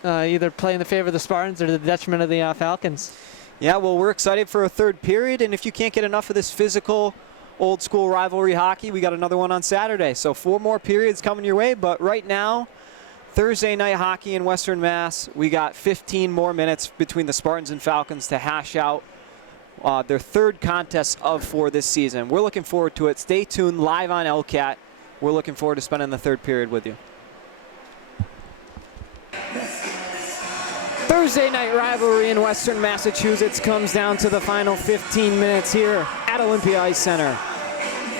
either play in the favor of the Spartans or to the detriment of the Falcons. Yeah, well, we're excited for a third period, and if you can't get enough of this physical, old-school rivalry hockey, we got another one on Saturday. So 4 more periods coming your way, but right now, Thursday night hockey in Western Mass, we got 15 more minutes between the Spartans and Falcons to hash out their third contest of 4 this season. We're looking forward to it. Stay tuned live on LCAT. We're looking forward to spending the third period with you. Thursday night rivalry in Western Massachusetts comes down to the final 15 minutes here at Olympia Ice Center.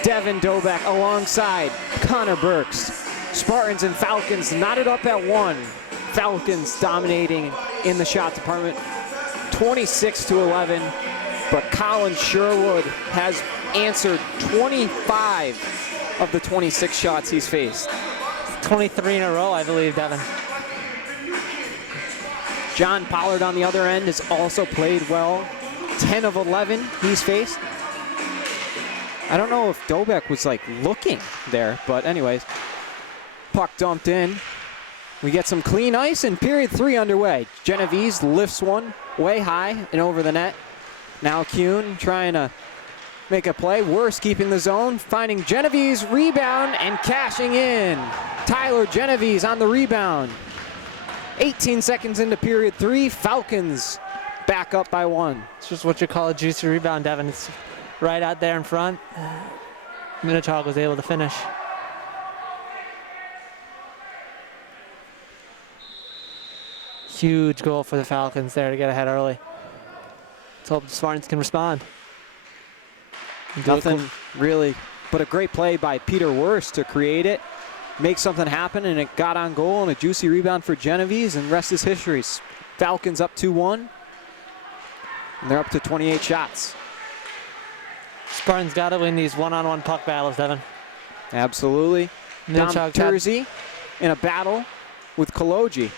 Devin Dobek alongside Connor Burks. Spartans and Falcons knotted up at 1. Falcons dominating in the shot department, 26-11. But Colin Sherwood has answered 25 of the 26 shots he's faced. 23 in a row, I believe, Devin. John Pollard on the other end has also played well. 10 of 11 he's faced. I don't know if Dobek was like looking there, but anyways. Puck dumped in. We get some clean ice and period 3 underway. Genovese lifts one way high and over the net. Now Kuhn trying to make a play. Worse keeping the zone, finding Genovese, rebound and cashing in. Tyler Genovese on the rebound. 18 seconds into period 3, Falcons back up by 1. It's just what you call a juicy rebound, Devin. It's right out there in front. Minnechaug was able to finish. Huge goal for the Falcons there to get ahead early. Let's hope the Spartans can respond. Nothing really, but a great play by Peter Worst to create it, make something happen, and it got on goal, and a juicy rebound for Genovese, and rest is history. Falcons up 2-1, and they're up to 28 shots. Spartans got to win these one-on-one puck battles, Devin. Absolutely. Dom Minnechaug Terzi in a battle with Koloji.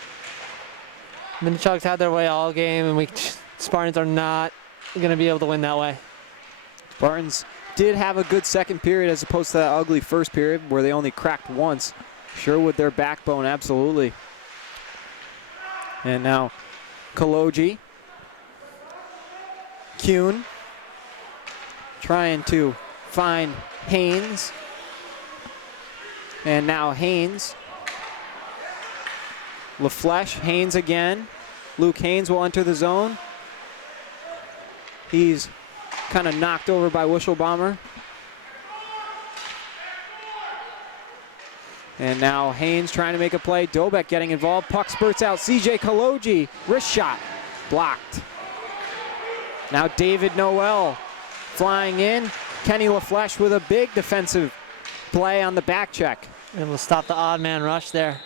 Minnechaug's had their way all game, and Spartans are not going to be able to win that way. Spartans did have a good second period as opposed to that ugly first period where they only cracked once. Sherwood their backbone, absolutely. And now Koloji. Kuhn trying to find Haynes. And now Haynes. LaFleche, Haynes again. Luke Haynes will enter the zone. He's kind of knocked over by Wishelbomber. And now Haynes trying to make a play. Dobek getting involved. Puck spurts out. CJ Koloji, wrist shot, blocked. Now David Noel flying in. Kenny LaFleche with a big defensive play on the back check. Able to stop the odd man rush there.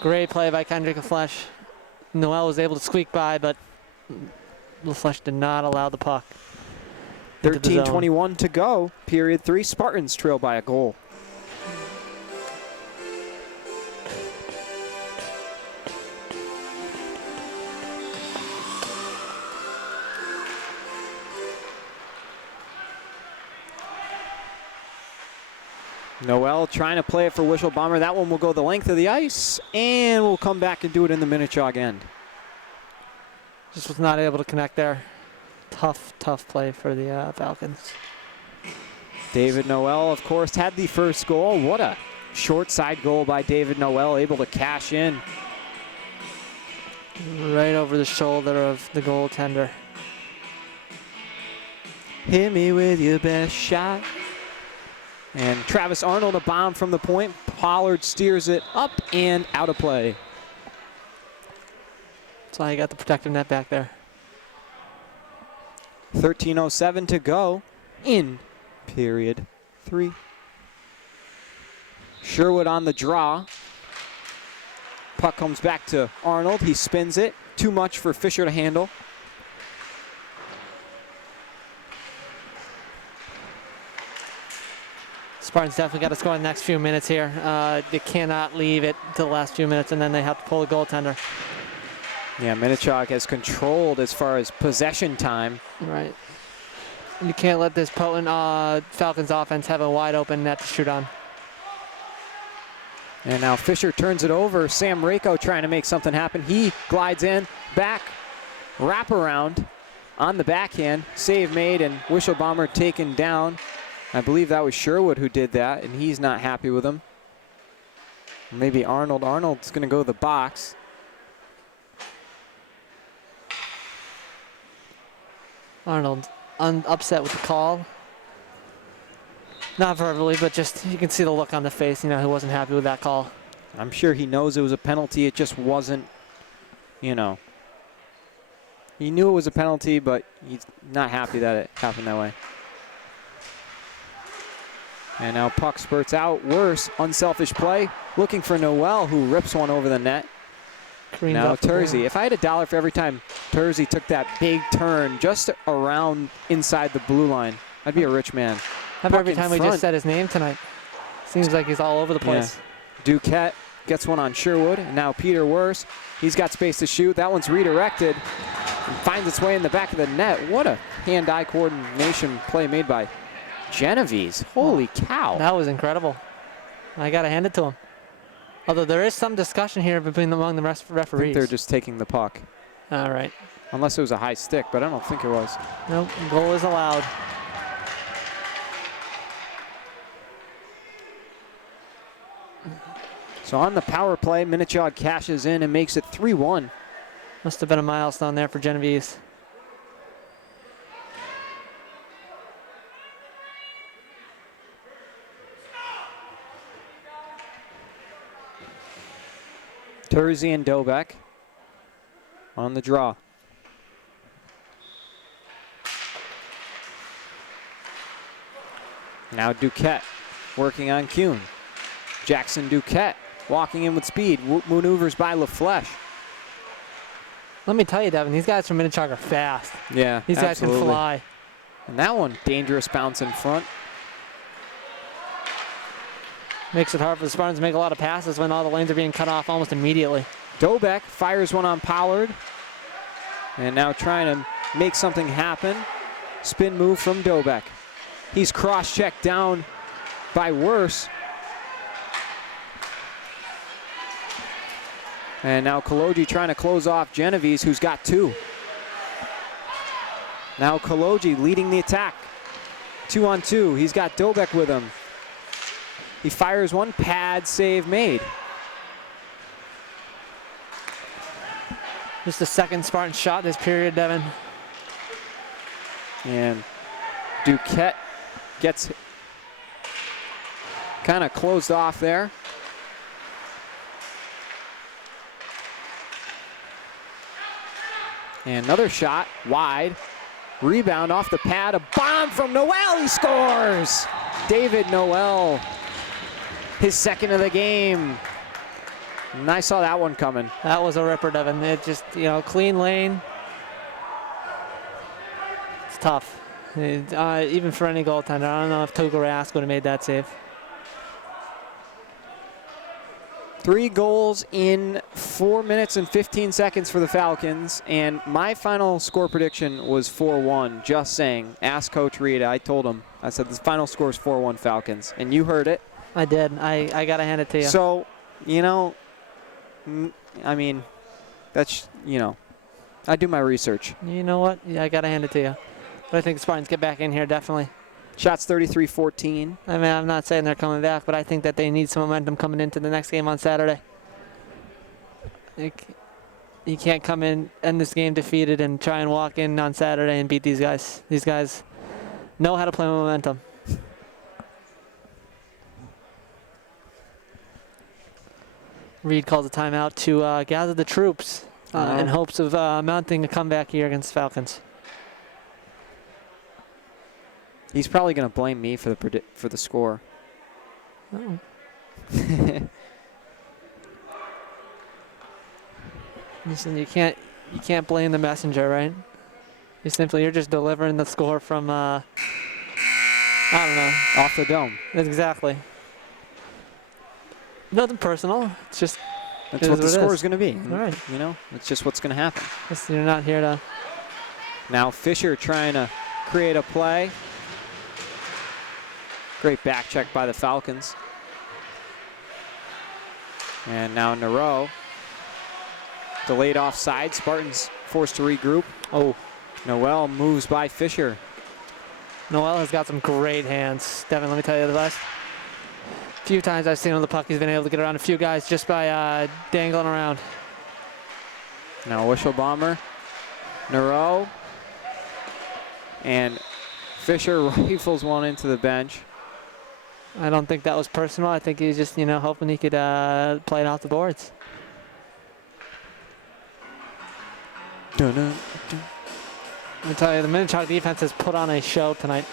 Great play by Kendrick LaFleche. Noel was able to squeak by, but LaFleche did not allow the puck. 13:21 to go. Period 3. Spartans trail by a goal. Noel trying to play it for Wishelbomber. That one will go the length of the ice, and we'll come back and do it in the Minnechaug end. Just was not able to connect there. Tough play for the Falcons. David Noel, of course, had the first goal. What a short side goal by David Noel, able to cash in. Right over the shoulder of the goaltender. Hit me with your best shot. And Travis Arnold, a bomb from the point. Pollard steers it up and out of play. That's why you got the protective net back there. 13:07 to go in period 3. Sherwood on the draw. Puck comes back to Arnold. He spins it. Too much for Fisher to handle. Spartans definitely got to score in the next few minutes here. They cannot leave it to the last few minutes, and then they have to pull the goaltender. Yeah, Minnechaug has controlled as far as possession time. Right. You can't let this potent Falcons offense have a wide open net to shoot on. And now Fisher turns it over. Sam Rako trying to make something happen. He glides in, back, wraparound on the backhand. Save made, and Wishelbomber taken down. I believe that was Sherwood who did that, and he's not happy with him. Maybe Arnold. Arnold's going to go to the box. Arnold upset with the call. Not verbally, but just you can see the look on the face. He wasn't happy with that call. I'm sure he knows it was a penalty. It just wasn't, He knew it was a penalty, but he's not happy that it happened that way. And now puck spurts out. Worse, unselfish play. Looking for Noel, who rips one over the net. Now Terzi. If I had $1 for every time Terzi took that big turn just around inside the blue line, I'd be a rich man. How about every time we just said his name tonight? Seems like he's all over the place. Yeah. Duquette gets one on Sherwood. And now Peter Worse. He's got space to shoot. That one's redirected and finds its way in the back of the net. What a hand-eye coordination play made by Genovese. Holy cow. That was incredible. I got to hand it to him. Although there is some discussion here among the rest I referees. think they're just taking the puck. All right. Unless it was a high stick, but I don't think it was. Nope, goal is allowed. So on the power play, Minnechaug cashes in and makes it 3-1. Must have been a milestone there for Genovese. Terzi and Dobeck on the draw. Now Duquette working on Kuhn. Jackson Duquette walking in with speed. Maneuvers by LaFlèche. Let me tell you, Devin, these guys from Minnechaug are fast. Yeah, These guys can fly. And that one, dangerous bounce in front. Makes it hard for the Spartans to make a lot of passes when all the lanes are being cut off almost immediately. Dobeck fires one on Pollard. And now trying to make something happen. Spin move from Dobeck. He's cross-checked down by Worse. And now Kaloji trying to close off Genovese, who's got 2. Now Kaloji leading the attack. 2-on-2. He's got Dobeck with him. He fires one, pad save made. Just the second Spartan shot this period, Devin. And Duquette gets kind of closed off there. And another shot, wide. Rebound off the pad, a bomb from Noel, he scores! David Noel, his second of the game. And I saw that one coming. That was a ripper, Devin. It just, clean lane. It's tough. Even for any goaltender. I don't know if Tuukka Rask would have made that save. 3 goals in 4 minutes and 15 seconds for the Falcons, and my final score prediction was 4-1. Just saying. Ask Coach Rita. I told him. I said the final score is 4-1 Falcons, and you heard it. I did. I got to hand it to you. So, I mean, that's, I do my research. You know what? Yeah, I got to hand it to you. But I think the Spartans get back in here, definitely. Shots 33-14. I mean, I'm not saying they're coming back, but I think that they need some momentum coming into the next game on Saturday. You can't come in, end this game defeated, and try and walk in on Saturday and beat these guys. These guys know how to play momentum. Reed calls a timeout to gather the troops in hopes of mounting a comeback here against the Falcons. He's probably going to blame me for the score. Oh. Listen, you can't blame the messenger, right? You're just delivering the score from I don't know. Off the dome. Exactly. Nothing personal. It's just that's what the score is going to be. All right. It's just what's going to happen. You're not here to. Now Fisher trying to create a play. Great back check by the Falcons. And now Nero. Delayed offside. Spartans forced to regroup. Oh, Noel moves by Fisher. Noel has got some great hands. Devin, let me tell you, the last few times I've seen him on the puck, he's been able to get around a few guys just by dangling around. Now whistle bomber. Nero. And Fisher rifles one into the bench. I don't think that was personal. I think he's just, hoping he could play it off the boards. Dun, dun, dun. Let me tell you, the Minnechaug defense has put on a show tonight,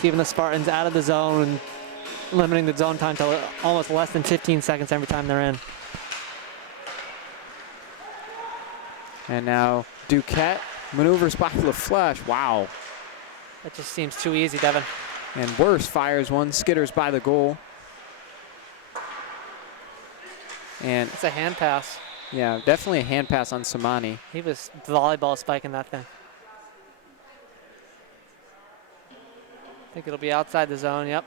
keeping the Spartans out of the zone and limiting the zone time to almost less than 15 seconds every time they're in. And now Duquette maneuvers by LaFlèche. Wow. That just seems too easy, Devin. And Worse fires one, skitters by the goal. And it's a hand pass. Yeah, definitely a hand pass on Samani. He was volleyball spiking that thing. I think it'll be outside the zone, yep.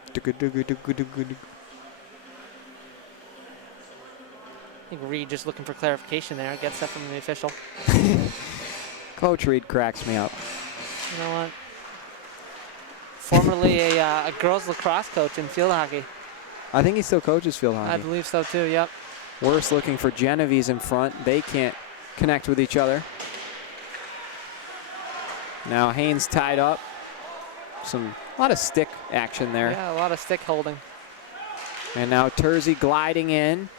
think Reed just looking for clarification there. Gets that from the official. Coach Reed cracks me up. You know what? Formerly a girls lacrosse coach in field hockey. I think he still coaches field I hockey. believe so too, yep. Worse looking for Genovese in front. They can't connect with each other. Now Haynes tied up. A lot of stick action there. Yeah, a lot of stick holding. And now Tersey gliding in.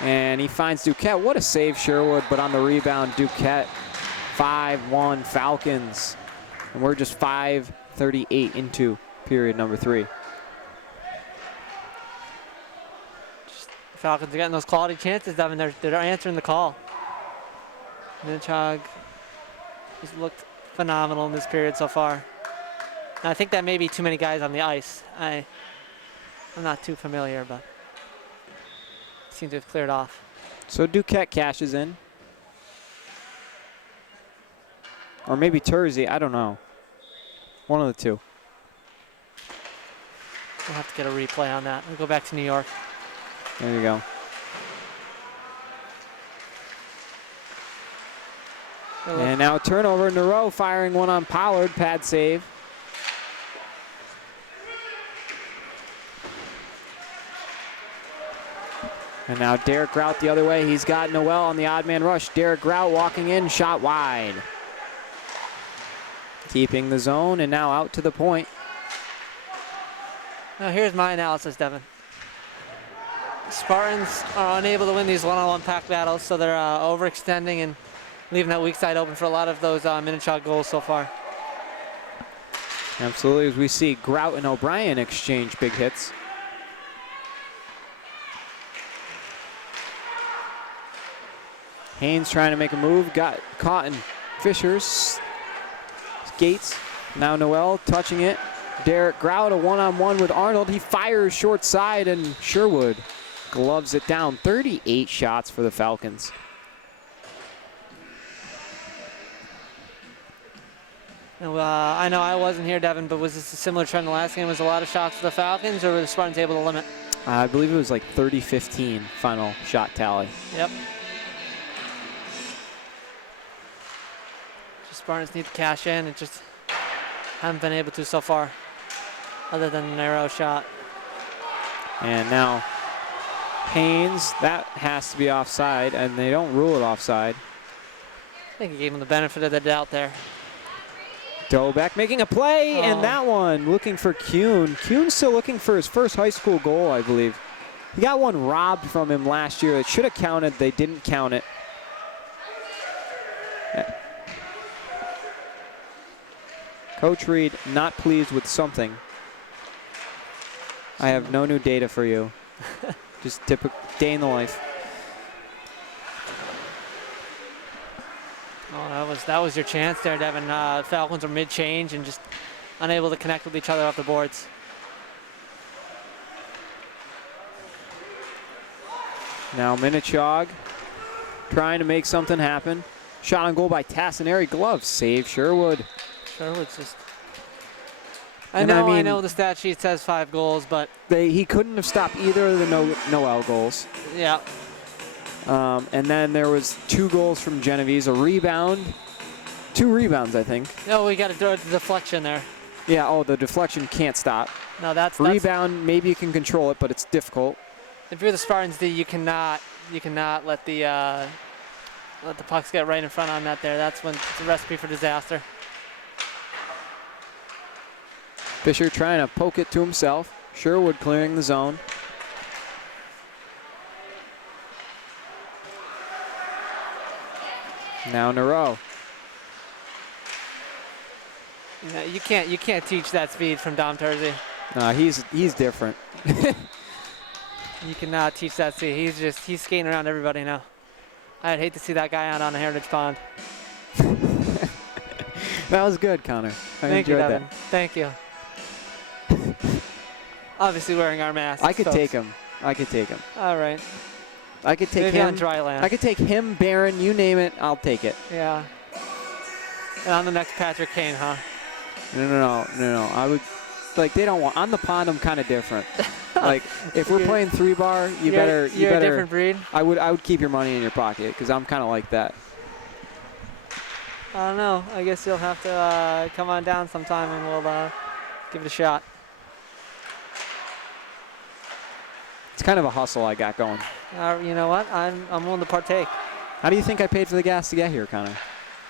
And he finds Duquette. What a save, Sherwood, but on the rebound, Duquette. 5-1 Falcons. And we're just 5:38 into period number 3. Falcons are getting those quality chances, Devin. They're answering the call. Minnechaug has looked phenomenal in this period so far. And I think that may be too many guys on the ice. I'm not too familiar, but seem to have cleared off. So Duquette cashes in. Or maybe Tersey, I don't know. One of the two. We'll have to get a replay on that. We'll go back to New York. There you go. And now a turnover. Nero firing one on Pollard. Pad save. And now Derek Grout the other way. He's got Noel on the odd man rush. Derek Grout walking in, shot wide. Keeping the zone and now out to the point. Now here's my analysis, Devin. Spartans are unable to win these one-on-one pack battles, so they're overextending and leaving that weak side open for a lot of those Minnechaug goals so far. Absolutely, as we see Grout and O'Brien exchange big hits. Haynes trying to make a move, got caught in Fisher's skates. Now Noel touching it. Derek Grout, a one-on-one with Arnold. He fires short side and Sherwood gloves it down. 38 shots for the Falcons. Now, I know I wasn't here, Devin, but was this a similar trend the last game? Was a lot of shots for the Falcons, or were the Spartans able to limit? I believe it was like 30-15 final shot tally. Yep. Just Spartans need to cash in and just haven't been able to so far, other than a narrow shot. And now Haynes, that has to be offside, and they don't rule it offside. I think he gave him the benefit of the doubt there. Dobeck making a play, and that one looking for Kuhn. Kuhn's still looking for his first high school goal, I believe. He got one robbed from him last year. It should have counted. They didn't count it. Coach Reed not pleased with something. I have no new data for you. Just typical day in the life. Oh, that was your chance there, Devin. Falcons are mid-change and just unable to connect with each other off the boards. Now Minnechaug trying to make something happen. Shot on goal by Tassinari. Glove save Sherwood. Sherwood's just... I know the stat sheet says 5 goals, but... He couldn't have stopped either of the Noel goals. Yeah. And then there was 2 goals from Genovese, a rebound, 2 rebounds, I think. No, we got to throw the deflection there. Yeah, oh, the deflection can't stop. No, that's rebound, maybe you can control it, but it's difficult. If you're the Spartans, you cannot let the pucks get right in front on that there. That's when it's a recipe for disaster. Fisher trying to poke it to himself. Sherwood clearing the zone. Now Nero. You can't teach that speed from Dom Tersey. No, he's different. You cannot teach that speed. He's skating around everybody now. I'd hate to see that guy out on a Heritage Pond. That was good, Connor. Thank you, Devin. Thank you. Obviously wearing our masks. I could take him. All right. I could take Maybe him. on dry land. I could take him, Barron, you name it, I'll take it. Yeah. And I'm the next Patrick Kane, huh? No. like they don't want. On the pond, I'm kind of different. Like if we're playing 3-bar, you You're better. a different breed. I would keep your money in your pocket because I'm kind of like that. I don't know. I guess you'll have to come on down sometime and we'll give it a shot. It's kind of a hustle I got going. You know what? I'm willing to partake. How do you think I paid for the gas to get here, Connor?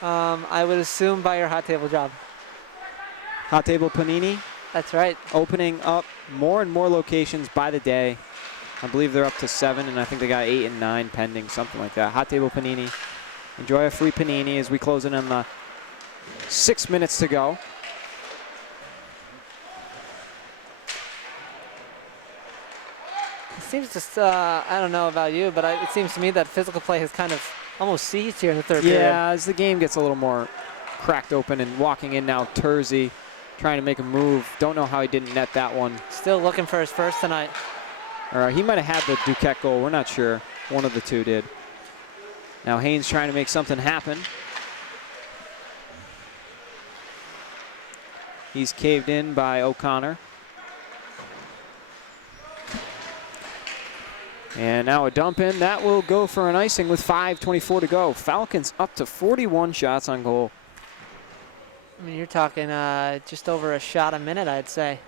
I would assume by your hot table job. Hot Table Panini That's right. opening up more and more locations by the day. I believe they're up to 7, and I think they got 8 and 9 pending, something like that. Hot Table Panini. Enjoy a free panini as we close in on the 6 minutes to go. It seems just, I don't know about you, but it seems to me that physical play has kind of almost seized here in the third period. Yeah, as the game gets a little more cracked open and walking in now, Tersey trying to make a move. Don't know how he didn't net that one. Still looking for his first tonight. He might have had the Duquette goal. We're not sure. One of the two did. Now Haynes trying to make something happen. He's caved in by O'Connor. And now a dump in. That will go for an icing with 5:24 to go. Falcons up to 41 shots on goal. I mean, you're talking just over a shot a minute, I'd say.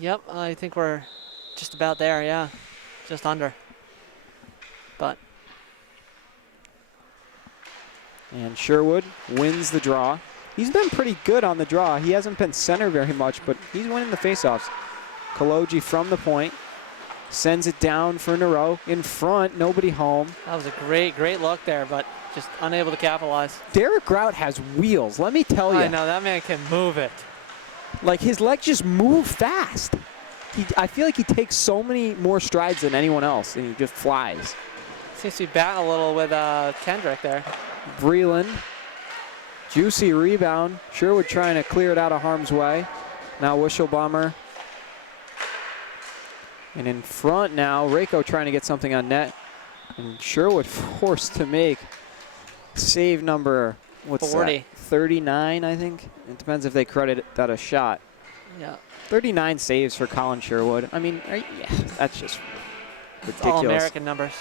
Yep, I think we're just about there, yeah. Just under. But. And Sherwood wins the draw. He's been pretty good on the draw. He hasn't been center very much, but he's winning the faceoffs. Kaloji from the point. Sends it down for Nero. In front, nobody home. That was a great look there, but just unable to capitalize. Derek Grout has wheels, let me tell you. I know, that man can move it. Like, his legs just move fast. I feel like he takes so many more strides than anyone else, and he just flies. Seems to be batting a little with Kendrick there. Vreeland, juicy rebound. Sherwood trying to clear it out of harm's way. Now Wishelbomber. And in front now, Rako trying to get something on net. And Sherwood forced to make save number, what's 40. that? 39, I think. It depends if they credit that a shot. Yeah. 39 saves for Colin Sherwood. I mean, yeah, that's just ridiculous. All American numbers.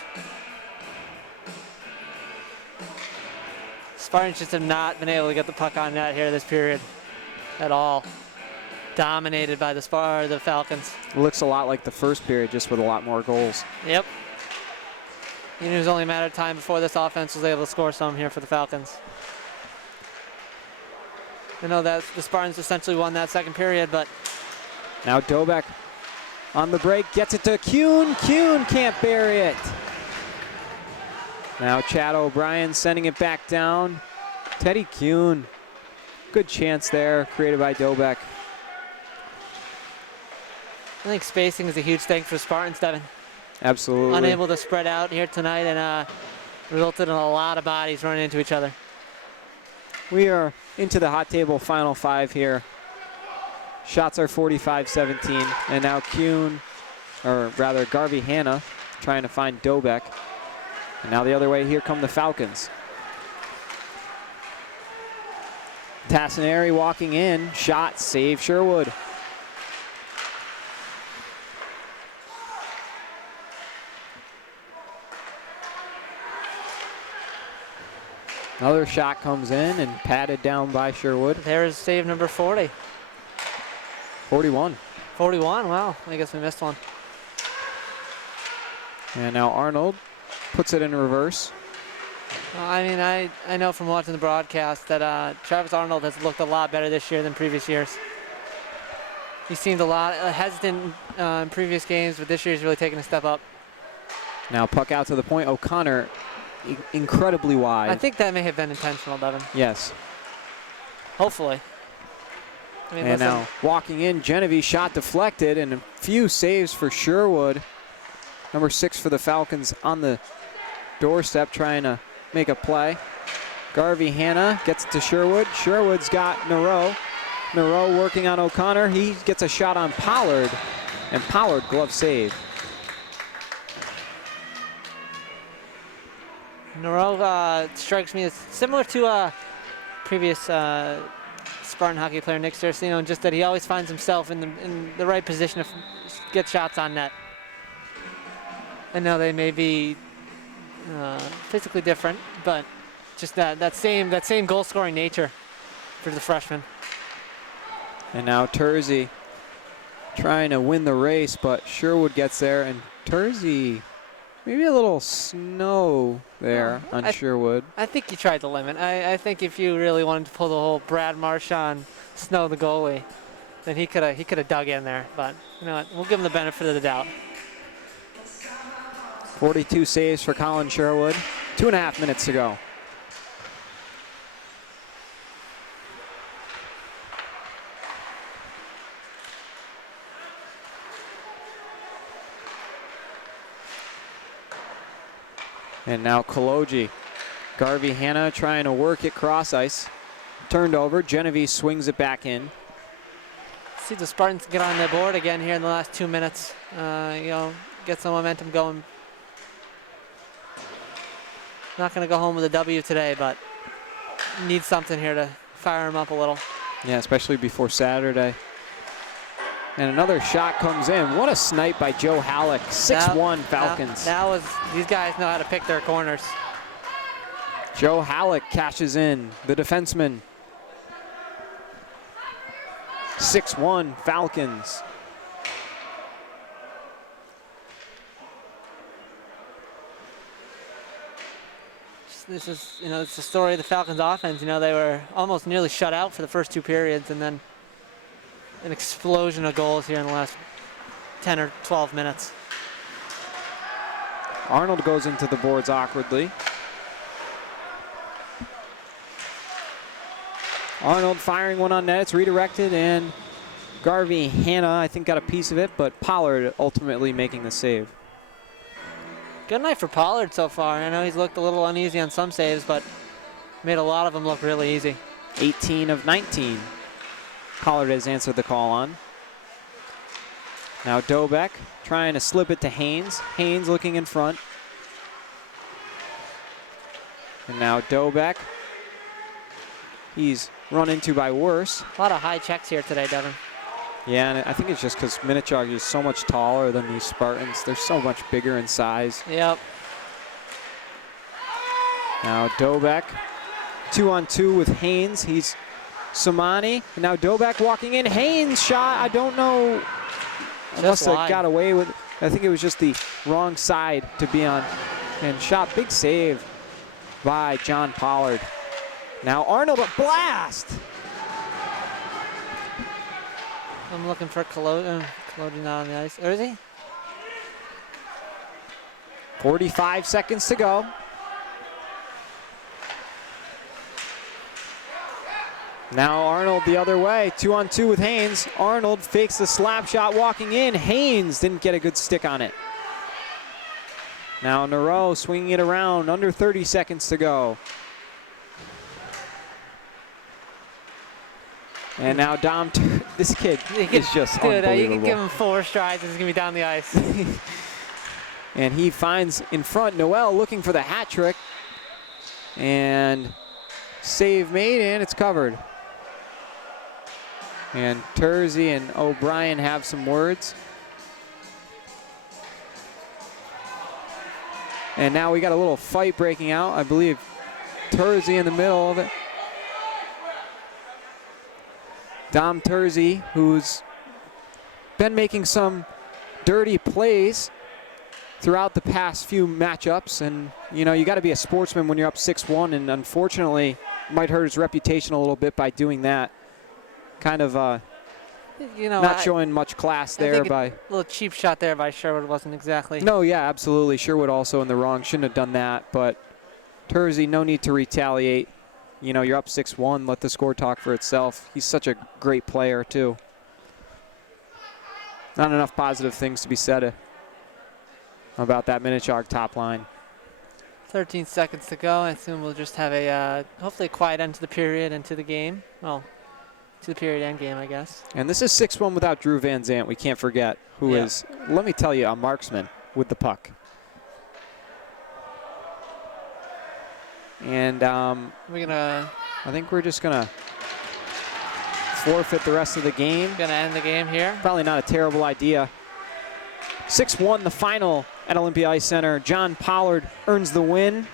Spartans just have not been able to get the puck on net here this period at all. Dominated by the Falcons. Looks a lot like the first period, just with a lot more goals. Yep. You knew it was only a matter of time before this offense was able to score some here for the Falcons. I know that the Spartans essentially won that second period, but now Dobek on the break, gets it to Kuhn. Kuhn can't bury it. Now Chad O'Brien sending it back down. Teddy Kuhn. Good chance there, created by Dobek. I think spacing is a huge thing for Spartans, Devin. Absolutely. Unable to spread out here tonight and resulted in a lot of bodies running into each other. We are into the hot table final 5 here. Shots are 45-17, and now Kuhn, or rather Garvey Hanna, trying to find Dobek. And now the other way, here come the Falcons. Tassinari walking in, shot, save Sherwood. Another shot comes in and patted down by Sherwood. There's save number 40. 41. 41, wow, I guess we missed one. And now Arnold puts it in reverse. I mean, I know from watching the broadcast that Travis Arnold has looked a lot better this year than previous years. He seemed a lot hesitant in previous games, but this year he's really taken a step up. Now puck out to the point. O'Connor incredibly wide. I think that may have been intentional, Devin. Yes. Hopefully. I mean, And listen, now walking in, Genevieve, shot deflected, and a few saves for Sherwood. Number 6 for the Falcons on the doorstep trying to make a play. Garvey Hanna gets it to Sherwood. Sherwood's got Nero. Nero working on O'Connor. He gets a shot on Pollard, and Pollard glove save. Nero strikes me as similar to previous Spartan hockey player, Nick Saraceno, and just that he always finds himself in the right position to get shots on net. I know they may be physically different, but just that same goal-scoring nature for the freshman. And now Tersey trying to win the race, but Sherwood gets there, and Tersey, maybe a little snow there on Sherwood. I think you tried the limit. I think if you really wanted to pull the whole Brad Marchand snow the goalie, then he could have dug in there. But you know what? We'll give him the benefit of the doubt. 42 saves for Colin Sherwood. 2.5 minutes to go. And now Kaloji. Garvey Hanna trying to work it cross ice. Turned over. Genevieve swings it back in. See the Spartans get on the board again here in the last 2 minutes. Get some momentum going. Not going to go home with a W today, but need something here to fire him up a little. Yeah, especially before Saturday. And another shot comes in. What a snipe by Joe Halleck. 6-1 Falcons. These guys know how to pick their corners. Joe Halleck cashes in, the defenseman. 6-1 Falcons. This is, it's the story of the Falcons offense. They were almost nearly shut out for the first 2 periods, and then an explosion of goals here in the last 10 or 12 minutes. Arnold goes into the boards awkwardly. Arnold firing one on net. It's redirected, and Garvey Hanna, I think, got a piece of it, but Pollard ultimately making the save. Good night for Pollard so far. I know he's looked a little uneasy on some saves, but made a lot of them look really easy. 18 of 19. Pollard has answered the call on. Now Dobeck trying to slip it to Haynes. Haynes looking in front. And now Dobeck. He's run into by Worse. A lot of high checks here today, Devin. Yeah, and I think it's just because Minnechaug is so much taller than these Spartans. They're so much bigger in size. Yep. Now Dobeck, 2-on-2 with Haynes. He's Samani. And now Dobeck walking in. Haynes shot, I don't know. Must have got away with it. I think it was just the wrong side to be on. And shot, big save by John Pollard. Now Arnold, a blast! I'm looking for Kaloji not on the ice. Or is he? 45 seconds to go. Now Arnold the other way, 2-on-2 with Haynes. Arnold fakes the slap shot walking in. Haynes didn't get a good stick on it. Now Nero swinging it around, under 30 seconds to go. And now Dom, this kid is just unbelievable. You can give him 4 strides and he's going to be down the ice. And he finds in front Noel looking for the hat trick. And save made, and it's covered. And Tersey and O'Brien have some words. And now we got a little fight breaking out. I believe Tersey in the middle of it. Dom Tersey, who's been making some dirty plays throughout the past few matchups. And, you got to be a sportsman when you're up 6-1, and unfortunately might hurt his reputation a little bit by doing that. Kind of not showing much class there by... A little cheap shot there by Sherwood wasn't exactly... No, yeah, absolutely. Sherwood also in the wrong. Shouldn't have done that. But Tersey, no need to retaliate. You're up 6-1. Let the score talk for itself. He's such a great player, too. Not enough positive things to be said about that Minnechaug top line. 13 seconds to go. I assume we'll just have a hopefully a quiet end to the period and to the game. Well, to the period and game, I guess. And this is 6-1 without Drew Van Zandt. We can't forget who is, let me tell you, a marksman with the puck. And we're gonna. I think we're just gonna forfeit the rest of the game. Gonna end the game here. Probably not a terrible idea. 6-1 the final at Olympia Ice Center. John Pollard earns the win.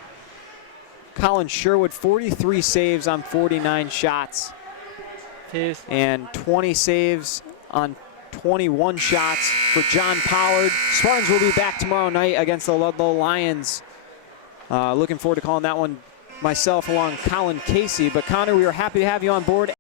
Colin Sherwood, 43 saves on 49 shots. Jeez. And 20 saves on 21 shots for John Pollard. Spartans will be back tomorrow night against the Ludlow Lions. Looking forward to calling that one myself along Colin Casey. But Connor, we are happy to have you on board